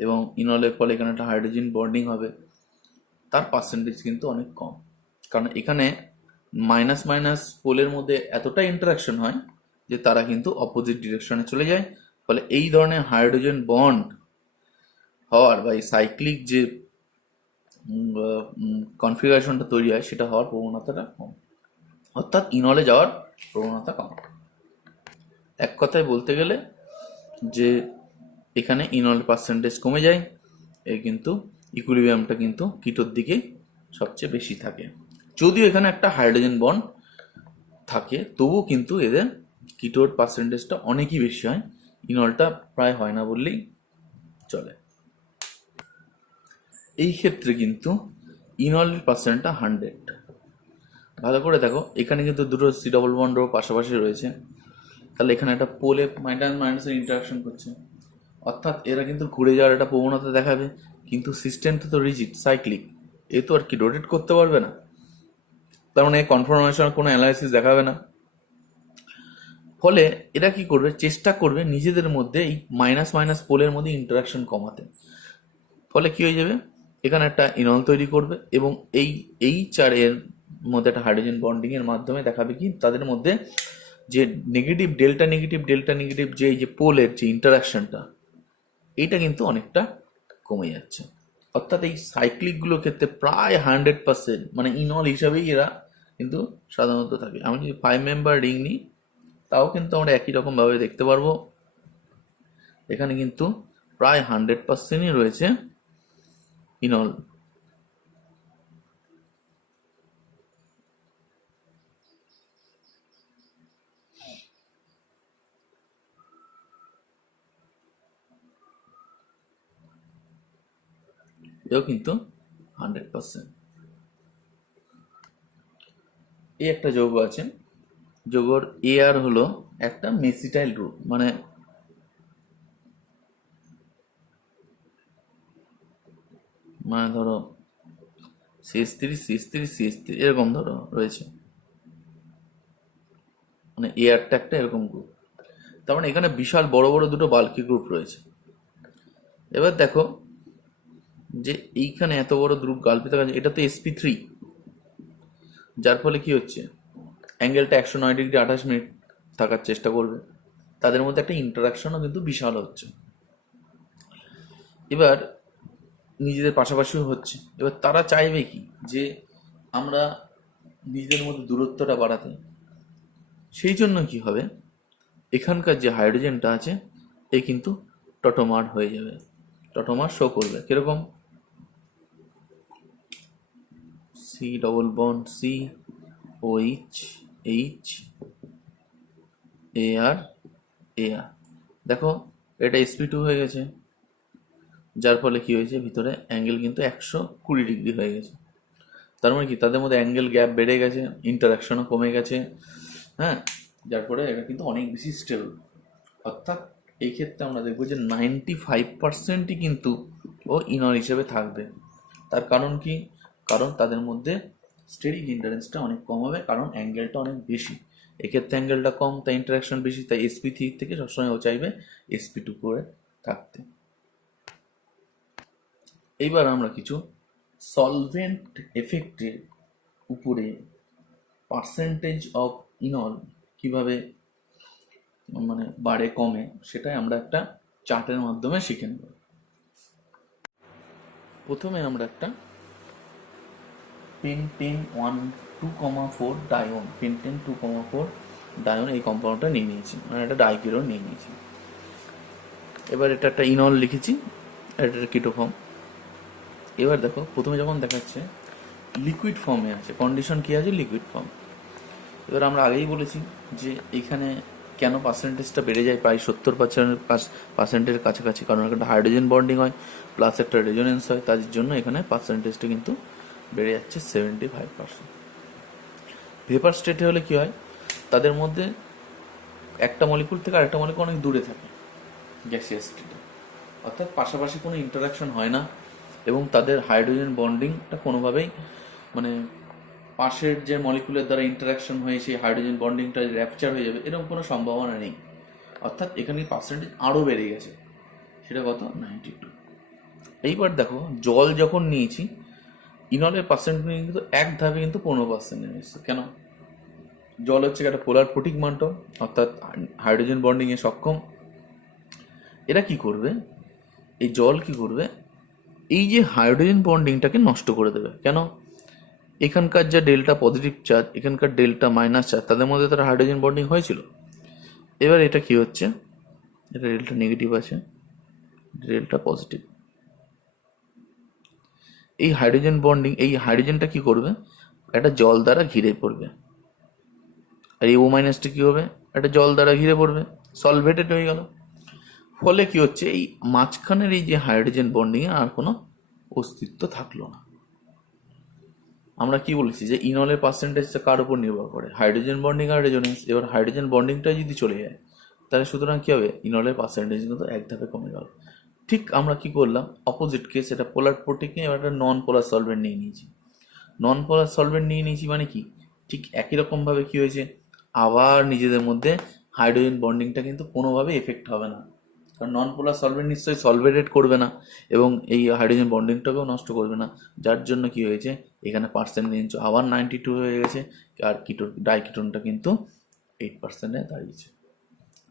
এবং ইনলের ফলে এখানে একটা হাইড্রোজেন বন্ডিং হবে, তার পার্সেন্টেজ কিন্তু অনেক কম। কারণ এখানে মাইনাস মাইনাস পোলের মধ্যে এতটা ইন্টারাকশন হয় যে তারা কিন্তু অপোজিট ডিরেকশনে চলে যায়। ফলে এই ধরনের হাইড্রোজেন বন্ড হওয়ার বা এই সাইক্লিক যে কনফিগারেশনটা তৈরি হয় সেটা হওয়ার প্রবণতাটা কম, অর্থাৎ ইনলে যাওয়ার প্রবণতা কম। এক কথায় বলতে গেলে যে এখানে ইনল পার্সেন্টেজ কমে যায়, এর কিন্তু ইকুইলিব্রিয়ামটা কিন্তু কিটোর দিকে সবচেয়ে বেশি থাকে। যদিও এখানে একটা হাইড্রোজেন বন্ড থাকে তবুও কিন্তু এদের কিটোর পার্সেন্টেজটা অনেকই বেশি হয়, ইনলটা প্রায় হয় না বললেই চলে। এই ক্ষেত্রে কিন্তু ইনলের পার্সেন্টটা 100। ভালো করে দেখো, এখানে কিন্তু দুটো সি ডবল বন্ডও পাশাপাশি রয়েছে, তাহলে এখানে একটা পোলে মাইনাস মাইনাসের ইন্টারাকশন করছে, অর্থাৎ এরা কিন্তু ঘুরে যাওয়ার একটা প্রবণতা দেখাবে। কিন্তু সিস্টেমটা তো রিজিড সাইক্লিক, এ তো আর কি রোটেট করতে পারবে না, তার মানে কনফার্মেশনের কোনো অ্যানালাইসিস দেখাবে না। ফলে এরা কি করবে, চেষ্টা করবে নিজেদের মধ্যে এই মাইনাস মাইনাস পোলের মধ্যে ইন্টারাকশন কমাতে। ফলে কি হয়ে যাবে, এখানে একটা ইনল তৈরি করবে এবং এই চারের মধ্যে একটা হাইড্রোজেন বন্ডিং এর মাধ্যমে দেখাবে কি তাদের মধ্যে যে নেগেটিভ ডেল্টা নেগেটিভ যে এই যে পোলের যে ইন্টারাকশনটা, এইটা কিন্তু অনেকটা কমে যাচ্ছে। অর্থাৎ এই সাইক্লিকগুলোর ক্ষেত্রে প্রায় 100%, মানে ইনল হিসাবেই এরা কিন্তু সাধারণত থাকে। আমি যদি 5 মেম্বার রিং নিই তাও কিন্তু আমরা একই রকম ভাবে দেখতে পারবো, এখানে কিন্তু প্রায় 100%ই রয়েছে ইনল। এও কিন্তু 100%। এই একটা যৌগ আছে, যৌগর এআর হলো একটা মেসিটাইল গ্রুপ, মানে ধরো CH3 এরকম ধরো রয়েছে, মানে এআরটা একটা এরকম গ্রুপ। তার মানে এখানে বিশাল বড় বড় দুটো বাল্কি গ্রুপ রয়েছে। এবার দেখো যে এইখানে এত বড় গ্রুপ গাল্পিত কাজ, এটা তো sp3, যার ফলে কি হচ্ছে, অ্যাঙ্গেলটা 109 ডিগ্রি 28 মিনিট থাকার চেষ্টা করবে, তাদের মধ্যে একটা ইন্টারাকশনও কিন্তু বিশাল হচ্ছে। এবার নিজেদের পাশাপাশিও হচ্ছে, এবার তারা চাইবে কি যে আমরা নিজেদের মধ্যে দূরত্বটা বাড়াতে। সেই জন্য কি হবে, এখানকার যে হাইড্রোজেনটা আছে এ কিন্তু টটোমার হয়ে যাবে, টটোমার শো করবে কিরকম, C double bond C OH H AR AR। দেখো এটা sp2 হয়ে গেছে, যার ফলে কি হয়েছে, ভিতরে অ্যাঙ্গেল কিন্তু 120 ডিগ্রি হয়ে গেছে। তার মানে কি তাদের মধ্যে অ্যাঙ্গেল গ্যাপ বেড়ে গেছে, ইন্টারাকশনও কমে গেছে, হ্যাঁ, যার ফলে এটা কিন্তু অনেক বেশি স্টেবল। অর্থাৎ এই ক্ষেত্রে আমরা দেখবো যে 95%ই কিন্তু ও ইনল হিসেবে থাকবে। তার কারণ কি, কারণ তাদের মধ্যে স্টেরিক ইন্টারেন্সটা অনেক কম হবে, কারণ অ্যাঙ্গেলটা অনেক বেশি। এক্ষেত্রে অ্যাঙ্গেলটা কম, তাই ইন্টারাকশন বেশি, তাই sp3 থেকে সবসময় ও চাইবে sp2 করে থাকতে। এইবার আমরা কিছু সলভেন্ট এফেক্টের উপরে পার্সেন্টেজ অফ ইনল কিভাবে মানে বাড়ে কমে সেটাই আমরা একটা চার্টের মাধ্যমে শিখে নেব। প্রথমে আমরা একটা পেন্টেন 2,4 ডায়ন, পেন্টেন 2,4 ডায়ন এই কম্পাউন্ডটা নিয়ে নিয়েছি, মানে একটা ডাইকিরন নিয়ে নিয়েছি। এবার এটা একটা ইনল লিখেছি, এটা একটা কিটো ফর্ম। এবার দেখো প্রথমে যখন দেখাচ্ছে লিকুইড ফর্মে আছে, কন্ডিশন কি আছে, লিকুইড ফর্ম। এবার আমরা আগেই বলেছি যে এখানে কেন পার্সেন্টেজটা বেড়ে যায় প্রায় 70%-এর কাছাকাছি, কারণ একটা হাইড্রোজেন বন্ডিং হয় প্লাস একটা রেজোনেন্স হয়, তার জন্য এখানে পার্সেন্টেজটা কিন্তু বেড়ে যাচ্ছে 75%। ভেপার স্টেটে হলে কি হয়, তাদের মধ্যে একটা মলিকুল থেকে আরেকটা মলিকুল অনেক দূরে থাকে গ্যাসিয়াস স্টেটে, অর্থাৎ পাশাপাশি কোনো ইন্টারাকশন হয় না, এবং তাদের হাইড্রোজেন বন্ডিংটা কোনোভাবেই মানে পাশের যে মলিকুলের দ্বারা ইন্টারাকশন হয়ে সেই হাইড্রোজেন বন্ডিংটা র্যাপচার হয়ে যাবে এরকম কোনো সম্ভাবনা নেই। অর্থাৎ এখানে পার্সেন্টেজ আরও বেড়ে গেছে, সেটা কত 92। এইবার দেখো জল যখন নিয়েছি, ইনলের পার্সেন্টেজ কিন্তু এক ধাপে কিন্তু 15% নেমে এসছে। কেন? জল হচ্ছে একটা পোলার প্রোটিক মাধ্যম, অর্থাৎ হাইড্রোজেন বন্ডিংয়ে সক্ষম। এরা কি করবে, এই জল কি করবে, এই যে হাইড্রোজেন বন্ডিংটাকে নষ্ট করে দেবে। কেন? এখানকার যা ডেল্টা পজিটিভ চার্জ, এখানকার ডেল্টা মাইনাস চার্জ, তাদের মধ্যে তার হাইড্রোজেন বন্ডিং হয়েছিল। এবার এটা কি হচ্ছে, এটা ডেল্টা নেগেটিভ আছে, ডেল্টা পজিটিভ। এই হাইড্রোজেন বন্ডিং, এই হাইড্রোজেনটা কি করবে, একটা জল দ্বারা ঘিরে পড়বে, আর এই ও মাইনাসটা কি হবে, একটা জল দ্বারা ঘিরে পড়বে, সলভেটেড হয়ে গেল। ফলে কি হচ্ছে, এই মাঝখানের এই যে হাইড্রোজেন বন্ডিং এ আর কোনো অস্তিত্ব থাকলো না। আমরা কি বলেছি যে ইনলের পার্সেন্টেজটা কার উপর নির্ভর করে, হাইড্রোজেন বন্ডিং আর রেজোনেন্স। এবার হাইড্রোজেন বন্ডিংটা যদি চলে যায়, তাহলে সুতরাং কি হবে, ইনলের পার্সেন্টেজ কিন্তু এক ধাপে কমে গেল। ঠিক আমরা কি করলাম, অপোজিট কেস, এটা পোলার প্রোটিক নিয়ে এবার একটা নন পোলার সলভেন্ট নিয়ে নিয়েছি। নন পোলার সলভেন্ট নিয়ে নিয়েছি মানে কি, ঠিক একই রকমভাবে কি হয়েছে, আবার নিজেদের মধ্যে হাইড্রোজেন বন্ডিংটা কিন্তু কোনোভাবে এফেক্ট হবে না, কারণ নন পোলার সলভেন্ট নিশ্চয়ই সলভেটেড করবে না এবং এই হাইড্রোজেন বন্ডিংটাকেও নষ্ট করবে না, যার জন্য কি হয়েছে, এখানে পার্সেন্টেজ আবার 92 হয়ে গেছে, আর ডাইকিটোনটা কিন্তু 8%-এ দাঁড়িয়েছে।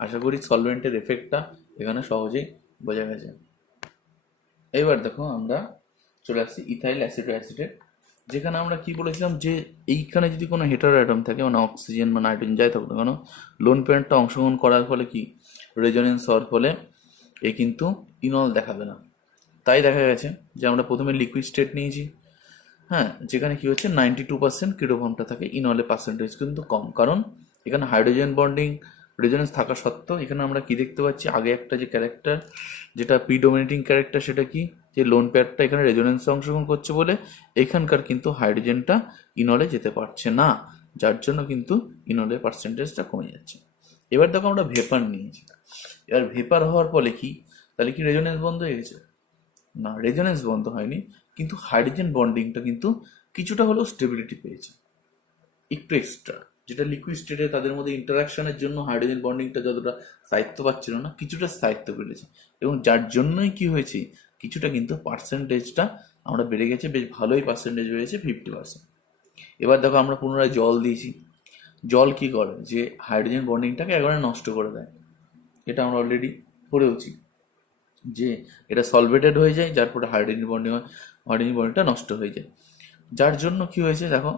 আশা করি সলভেন্টের এফেক্টটা এখানে সহজেই বোঝা গেছে। এবার দেখো আমরা চলে আসছি ইথাইল অ্যাসিডেট, যেখানে আমরা কি বলেছিলাম যে এইখানে যদি কোনো হেটারো অ্যাটম থাকে, মানে অক্সিজেন বা নাইট্রোজেন যাই থাকুক না কেন, লোন পেয়ারটা অংশগ্রহণ করার ফলে কি রেজোনেন্স হওয়ার ফলে এ কিন্তু ইনল দেখাবে না। তাই দেখা গেছে যে আমরা প্রথমে লিকুইড স্টেট নিয়েছি, হ্যাঁ, যেখানে কি হচ্ছে 92% কিটোফর্মটা থাকে, ইনলের পার্সেন্টেজ কিন্তু কম, কারণ এখানে হাইড্রোজেন বন্ডিং রেজোনেন্স থাকা সত্ত্বেও এখানে আমরা কি দেখতে পাচ্ছি, আগে একটা যে ক্যারেক্টার যেটা প্রিডোমিনেটিং ক্যারেক্টার, সেটা কি, যে লোন পেয়ারটা এখানে রেজোনেন্সে অংশগ্রহণ করছে বলে এখানকার কিন্তু হাইড্রোজেনটা ইনলে যেতে পারছে না, যার জন্য কিন্তু ইনলের পার্সেন্টেজটা কমে যাচ্ছে। এবার দেখো আমরা ভেপার নিয়েছি, এবার ভেপার হওয়ার ফলে কি, তাহলে কি রেজোনেন্স বন্ধ হয়ে গেছে? না, রেজোনেন্স বন্ধ হয়নি, কিন্তু হাইড্রোজেন বন্ডিংটা কিন্তু কিছুটা হলেও স্টেবিলিটি পেয়েছে, একটু এক্সট্রা, যেটা লিকুইড স্টেটে তাদের মধ্যে ইন্টারাকশনের জন্য হাইড্রোজেন বন্ডিংটা যতটা স্থায়িত্ব পাচ্ছিল না, কিছুটা স্থায়িত্ব পেয়েছে, এবং যার জন্যই কি হয়েছে, কিছুটা কিন্তু পার্সেন্টেজটা আমরা বেড়ে গেছে, বেশ ভালোই পার্সেন্টেজ বেড়েছে 50%। এবার দেখো আমরা পুনরায় জল দিয়েছি, জল কি করে, যে হাইড্রোজেন বন্ডিংটাকে একবারে নষ্ট করে দেয়, এটা আমরা অলরেডি পড়েওছি যে এটা সলভেটেড হয়ে যায়, যার ফলে হাইড্রোজেন বন্ডিংটা নষ্ট হয়ে যায়, যার জন্য কি হয়েছে দেখো,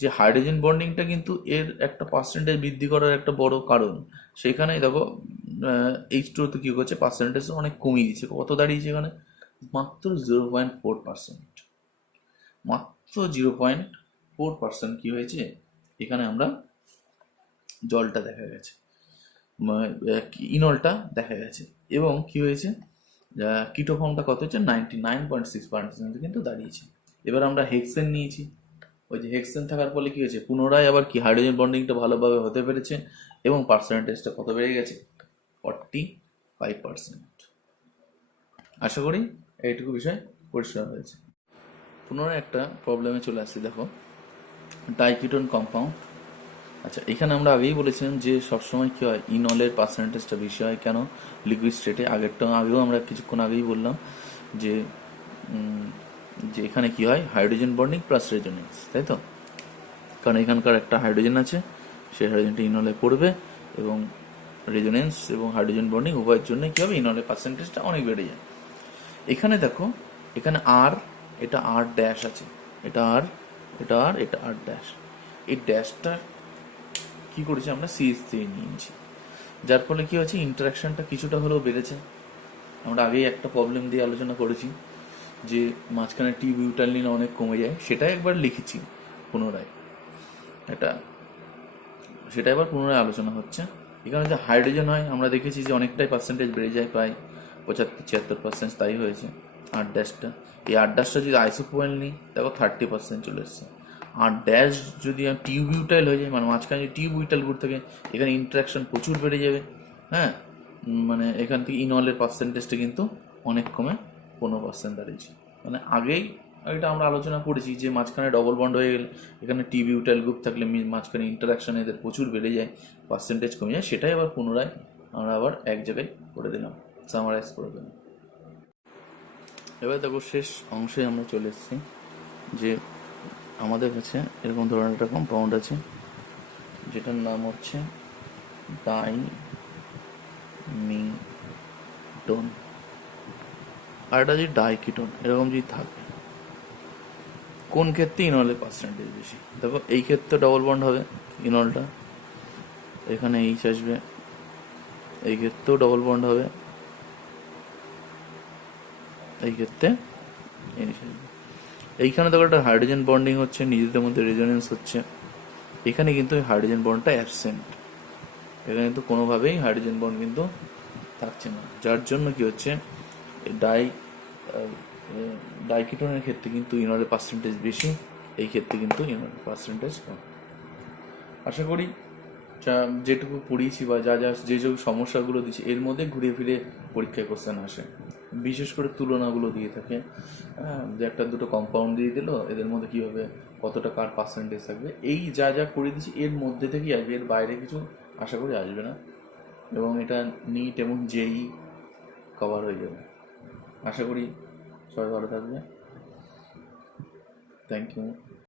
যে হাইড্রোজেন বন্ডিংটা কিন্তু এর একটা পার্সেন্টেজ বৃদ্ধি করার একটা বড় কারণ, সেখানেই দেখো H2O কি করছে, পার্সেন্টেজ অনেক কমিয়ে দিচ্ছে, কত দাঁড়িয়েছে এখানে, মাত্র 0.4%, মাত্র 0.4% কি হয়েছে এখানে আমরা জলটা দেখা গেছে, ইনলটা দেখা গেছে, এবং কি হয়েছে, কিটোফর্মটা কত হচ্ছে 99.6% কিন্তু দাঁড়িয়েছে। এবার আমরা হেক্সেন নিয়েছি, ওই যে হেক্সেন থাকার ফলে কি হয়েছে, পুনরায় আবার কি হাইড্রোজেন বন্ডিংটা ভালোভাবে হতে পেরেছে, এবং পার্সেন্টেজটা কত বেড়ে গেছে, 45%। আশা করি এইটুকু বিষয় পরিষ্কার হয়েছে। পুনরায় একটা প্রবলেমে চলে আসছি, দেখো ডাইকিটোন কম্পাউন্ড। আচ্ছা, এখানে আমরা আগেই বলেছিলাম যে সবসময় কি হয়, ইনলের পার্সেন্টেজটা বেশি হয়, কেন, লিকুইড স্টেটে, আগেও আমরা কিছুক্ষণ আগেই বললাম যে যে এখানে কি হয়, হাইড্রোজেন বন্ডিং প্লাস রেজোনেন্স, তাই তো, কারণ এখানকার একটা হাইড্রোজেন আছে, সেই হাইড্রোজেনটা ইনলে পড়বে, এবং রেজোনেন্স এবং হাইড্রোজেন বন্ডিং উভয়ের জন্য কি হবে, ইনলের পার্সেন্টেজটা অনেক বেড়ে যায়। এখানে দেখো, এখানে আর, এটা আর ড্যাশ আছে, এটা আর, এটা আর, এটা আর ড্যাশ, এই ড্যাশটা কি করেছি আমরা CH3 নিয়েছি, যার ফলে কি হচ্ছে, ইন্টারাকশনটা কিছুটা হলেও বেড়েছে। আমরা আগেই একটা প্রবলেম দিয়ে আলোচনা করেছি যে মাঝখানে টি বিউটালিন অনেক কমে যায়, সেটা একবার লিখেছি পুনরায়, সেটা এবার পুনরায় আলোচনা হচ্ছে। এখানে যে হাইড্রোজেন হয় আমরা দেখেছি যে অনেকটাই পার্সেন্টেজ বেড়ে যায়, প্রায় 75-76% তাই হয়েছে। 8 ড্যাশটা, এই 8 ড্যাশটা যদি আইসোপ্রোপাইল নিই দেখো 30% চলে এসছে। আর ড্যাশ যদি টিউবিউটাইল হয়ে যায়, মানে মাঝখানে যদি টিউবিউটাইল গ্রুপ থাকে, এখানে ইন্টারাকশন প্রচুর বেড়ে যাবে। হ্যাঁ, মানে এখান থেকে ইনলের পার্সেন্টেজটা কিন্তু অনেক কমে 15% দাঁড়িয়েছে। মানে আগেই এটা আমরা আলোচনা করেছি যে মাঝখানে ডবল বন্ড হয়ে গেলে, এখানে টিবিউটাইল গ্রুপ থাকলে মাঝখানে ইন্টারাকশন এদের প্রচুর বেড়ে যায়, পার্সেন্টেজ কমে যায়। সেটাই আবার পুনরায় আমরা আবার এক জায়গায় করে দিলাম, সামারাইজ করে দিলাম। এবার দেখো শেষ অংশে আমরা চলে এসেছি যে আমাদের কাছে এরকম ধরনের একটা কম্পাউন্ড আছে যেটার নাম হচ্ছে ডাইমিটোন, আর এটা যদি ডাইকিটোন এরকম যদি থাকে, কোন ক্ষেত্রে ইনলের পার্সেন্টেজ বেশি? দেখো এই ক্ষেত্রে ডবল বন্ড হবে ইনলটা, এখানে এইচ আসবে, এই ক্ষেত্রেও ডবল বন্ড হবে, এই ক্ষেত্রে এইচ আসবে। এইখানে দেখো একটা হাইড্রোজেন বন্ডিং হচ্ছে, নিজেদের মধ্যে রেজোনেন্স হচ্ছে, এখানে কিন্তু হাইড্রোজেন বন্ডটা অ্যাবসেন্ট, এখানে কিন্তু কোনোভাবেই হাইড্রোজেন বন্ড কিন্তু থাকছে না, যার জন্য কি হচ্ছে ডাই ডাইকিটোনের ক্ষেত্রে কিন্তু ইনলের পার্সেন্টেজ বেশি, এই ক্ষেত্রে কিন্তু ইনলের পার্সেন্টেজ কম। আশা করি যেটুকু পড়িয়েছি বা যে সমস্যাগুলো দিচ্ছি এর মধ্যে ঘুরে ফিরে পরীক্ষায় কোশ্চেন আসে, বিশেষ করে তুলনাগুলো দিয়ে থাকে। যে একটা দুটো কম্পাউন্ড দিয়ে দিল, এদের মধ্যে কীভাবে কতটা কার পার্সেন্টেজ থাকবে, এই যা করে দিচ্ছি এর মধ্যে থেকেই আসবে, এর বাইরে কিছু আশা করি আসবে না, এবং এটা নিট এবং জেই কভার হয়ে যাবে। আশা করি সবাই ভালো থাকবে। Thank you.